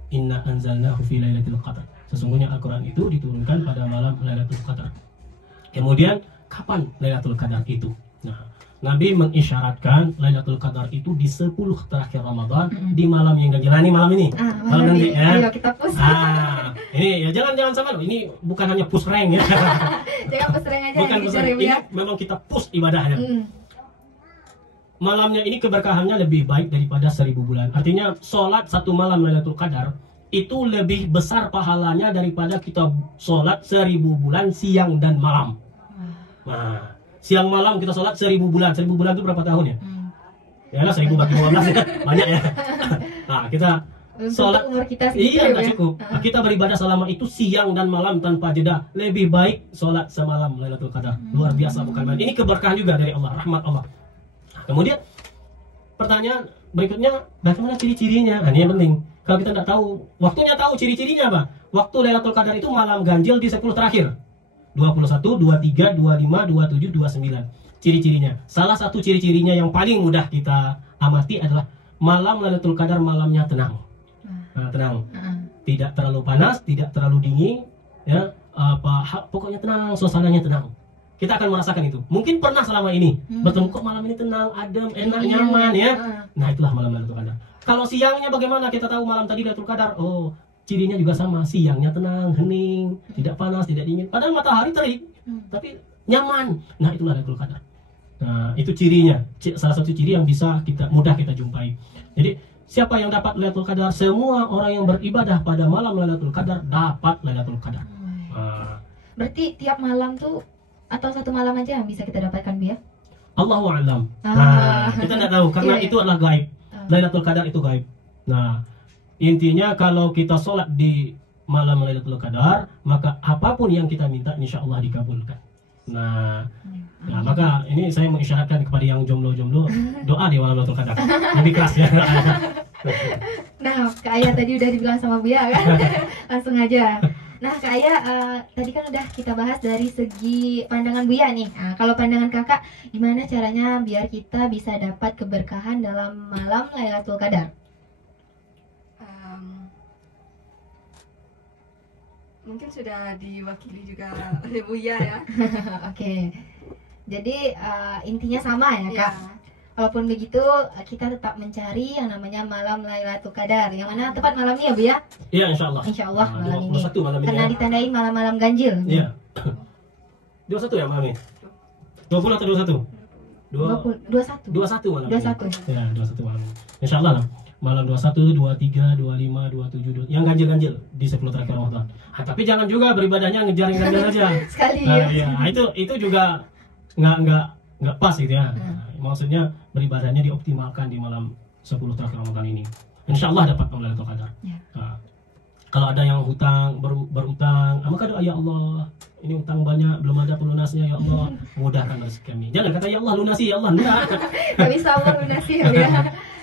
inna anzalnahu fi lailatul qadar. Sesungguhnya Al-Qur'an itu diturunkan pada malam Lailatul Qadar. Kemudian kapan Lailatul Qadar itu? Nah, Nabi mengisyaratkan Lailatul Qadar itu di 10 terakhir Ramadan, di malam yang ganjil. Ini malam ini. Malam nanti ya. Ayo kita push. Ini ya jangan sama loh. Ini bukan hanya push rank ya. Jangan push rank aja. Bukan push rank. Ini memang kita push ibadahnya. Malamnya ini keberkahannya lebih baik daripada 1000 bulan. Artinya sholat satu malam Lailatul Qadar itu lebih besar pahalanya daripada kita sholat 1000 bulan siang dan malam. Nah, siang malam kita sholat 1000 bulan. 1000 bulan itu berapa tahun ya? Ya lah 1000 bagi 12 ya. Banyak ya. Nah, kita sholat umur kita iya nggak cukup. Nah, kita beribadah selama itu siang dan malam tanpa jeda. Lebih baik sholat semalam Lailatul Qadar. Luar biasa bukan main. Ini keberkahan juga dari Allah, rahmat Allah. Nah, kemudian pertanyaan berikutnya, bagaimana ciri-cirinya? Nah, ini yang penting. Kalau kita tidak tahu, waktunya tahu ciri-cirinya apa? Waktu Lailatul Qadar itu malam ganjil di 10 terakhir. 21, 23, 25, 27, 29. Ciri-cirinya. Salah satu ciri-cirinya yang paling mudah kita amati adalah malam Lailatul Qadar malamnya tenang. Tenang. Tidak terlalu panas, tidak terlalu dingin, ya. Pokoknya tenang, suasananya tenang. Kita akan merasakan itu. Mungkin pernah selama ini bertemu kok malam ini tenang, adem, enak, nyaman ya. Nah, itulah malam Lailatul Qadar. Kalau siangnya bagaimana? Kita tahu malam tadi Lailatul Qadar. Oh, cirinya juga sama, siangnya tenang, hening, tidak panas, tidak dingin. Padahal matahari terik, tapi nyaman. Nah, itulah Lailatul Qadar. Nah, itu cirinya. Salah satu ciri yang bisa mudah kita jumpai. Jadi, siapa yang dapat Lailatul Qadar? Semua orang yang beribadah pada malam Lailatul Qadar dapat Lailatul Qadar. Berarti tiap malam tuh atau satu malam aja yang bisa kita dapatkan, Buya? Allahu a'lam. Nah, kita tidak tahu karena itu adalah gaib. Lailatul Qadar itu gaib. Nah, intinya kalau kita sholat di malam Lailatul Qadar, maka apapun yang kita minta insya Allah dikabulkan. Nah, maka ini saya mengisyaratkan kepada yang jomblo-jomblo, doa di malam Lailatul Qadar. Lebih keras ya. Nah, kayak tadi udah dibilang sama Buya kan. Langsung aja. Nah Kak Aya, tadi kan udah kita bahas dari segi pandangan Buya nih. Nah, kalau pandangan Kakak, gimana caranya biar kita bisa dapat keberkahan dalam malam Lailatul Qadar? Mungkin sudah diwakili juga oleh Buya ya. Oke. Jadi intinya sama ya Kak. Ya. Walaupun begitu kita tetap mencari yang namanya malam Lailatul Qadar. Yang mana tepat malamnya ya Bu ya? Iya, insya Allah. Insya Allah malam ini. 21 malam ini. Karena Ya. ditandai malam-malam ganjil. Iya. 21 ya malam ini? 20 atau 21? 21. 21 malam. 21. Ya, 21 malam. Insya Allah lah. Malam 21, 23, 25, 27, yang ganjil-ganjil di 10 terakhir Ramadan. Tapi jangan juga beribadahnya ngejar yang ganjil aja. Sekali Nah, ya. iya, itu juga nggak pas gitu ya. Maksudnya beribadahnya dioptimalkan di malam 10 terakhir Ramadan ini. Insya Allah dapat Lailatul Qadar. Ya. Nah, kalau ada yang hutang, berutang, maka doa ya Allah, ini utang banyak, belum ada pelunasnya ya Allah, mudahkan rezeki kami. Jangan kata ya Allah lunasi ya Allah, enggak. Gak bisa Allah lunasi ya.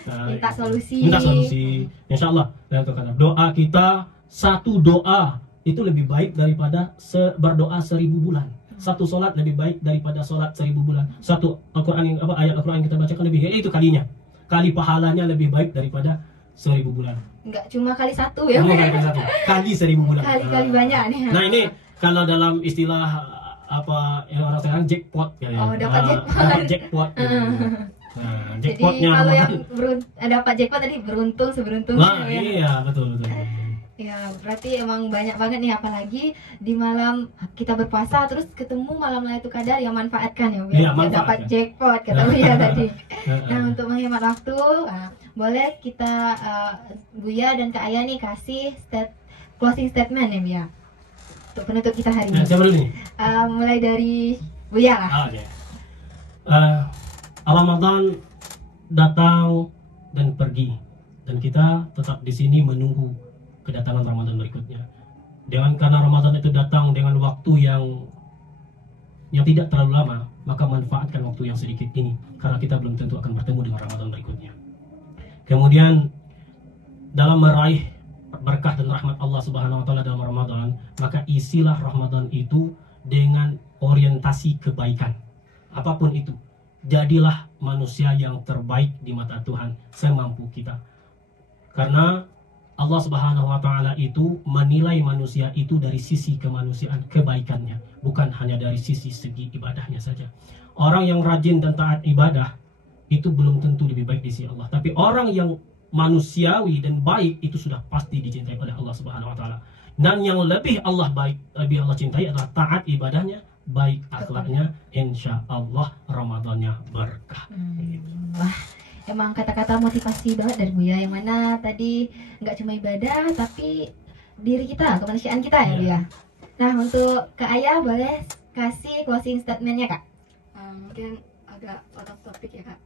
Nah, Minta solusi. Minta solusi. Insya Allah Lailatul Qadar. Doa kita, satu doa itu lebih baik daripada berdoa 1000 bulan. Satu solat lebih baik daripada solat 1000 bulan. Satu Al-Quran ayat Al-Quran yang kita bacakan lebih, itu kalinya. Kali pahalanya lebih baik daripada 1000 bulan. Enggak cuma kali satu ya. Cuma kali satu. Kali 1000 bulan. Kali-kali banyak nih. Nah ini kalau dalam istilah apa yang orang sekarang jackpot ya. Oh, dapat jackpot. Dapat jackpot. Gitu. Nah, Jadi jackpotnya kalau Ramadan. yang dapat jackpot tadi beruntung seberuntung. Nah, ya. iya betul. Ya, berarti emang banyak banget nih, apalagi di malam kita berpuasa terus ketemu malam Lailatul Qadar, yang manfaatkan ya, Iya, biar manfaatkan. dapat jackpot kata Buya tadi. Nah, untuk menghemat waktu, boleh kita Buya dan Kak Aya nih kasih closing statement ya Buya untuk penutup kita hari Nah, ini. siapa dulu nih? Mulai dari Buya lah. Oke. Ramadan datang dan pergi, dan kita tetap di sini menunggu kedatangan Ramadan berikutnya. Karena Ramadan itu datang dengan waktu yang tidak terlalu lama, maka manfaatkan waktu yang sedikit ini, karena kita belum tentu akan bertemu dengan Ramadan berikutnya. Kemudian dalam meraih berkah dan rahmat Allah Subhanahu wa taala dalam Ramadan, maka isilah Ramadan itu dengan orientasi kebaikan. Apapun itu, jadilah manusia yang terbaik di mata Tuhan semampu kita. Karena Allah Subhanahu wa taala itu menilai manusia itu dari sisi kemanusiaan kebaikannya, bukan hanya dari sisi segi ibadahnya saja. Orang yang rajin dan taat ibadah itu belum tentu lebih baik di sisi Allah, tapi orang yang manusiawi dan baik itu sudah pasti dicintai oleh Allah Subhanahu wa taala. Dan yang lebih Allah cintai adalah taat ibadahnya, baik akhlaknya, insya Allah Ramadannya berkah. Wah, emang kata-kata motivasi banget dari Buya, yang mana tadi nggak cuma ibadah tapi diri kita, kemanusiaan kita ya Buya. Nah, untuk Kak Aya boleh kasih closing statementnya Kak. Mungkin agak out of topic ya Kak.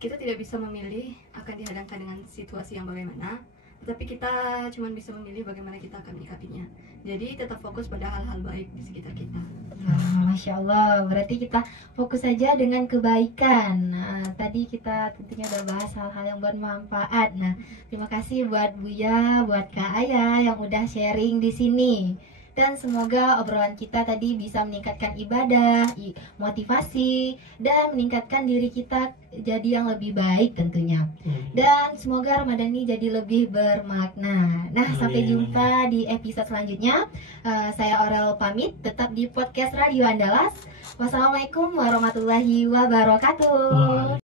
Kita tidak bisa memilih akan dihadapkan dengan situasi yang bagaimana, tetapi kita cuma bisa memilih bagaimana kita akan menyikapinya. Jadi tetap fokus pada hal-hal baik di sekitar kita. Masya Allah, berarti kita fokus saja dengan kebaikan. Nah, tadi kita tentunya udah bahas hal-hal yang bermanfaat. Nah, terima kasih buat Buya, buat Kak Aya yang udah sharing di sini. Dan semoga obrolan kita tadi bisa meningkatkan ibadah, motivasi, dan meningkatkan diri kita jadi yang lebih baik tentunya. Dan semoga Ramadan ini jadi lebih bermakna. Nah, sampai jumpa di episode selanjutnya. Saya Aurel pamit, tetap di podcast Radio Andalas. Wassalamualaikum warahmatullahi wabarakatuh.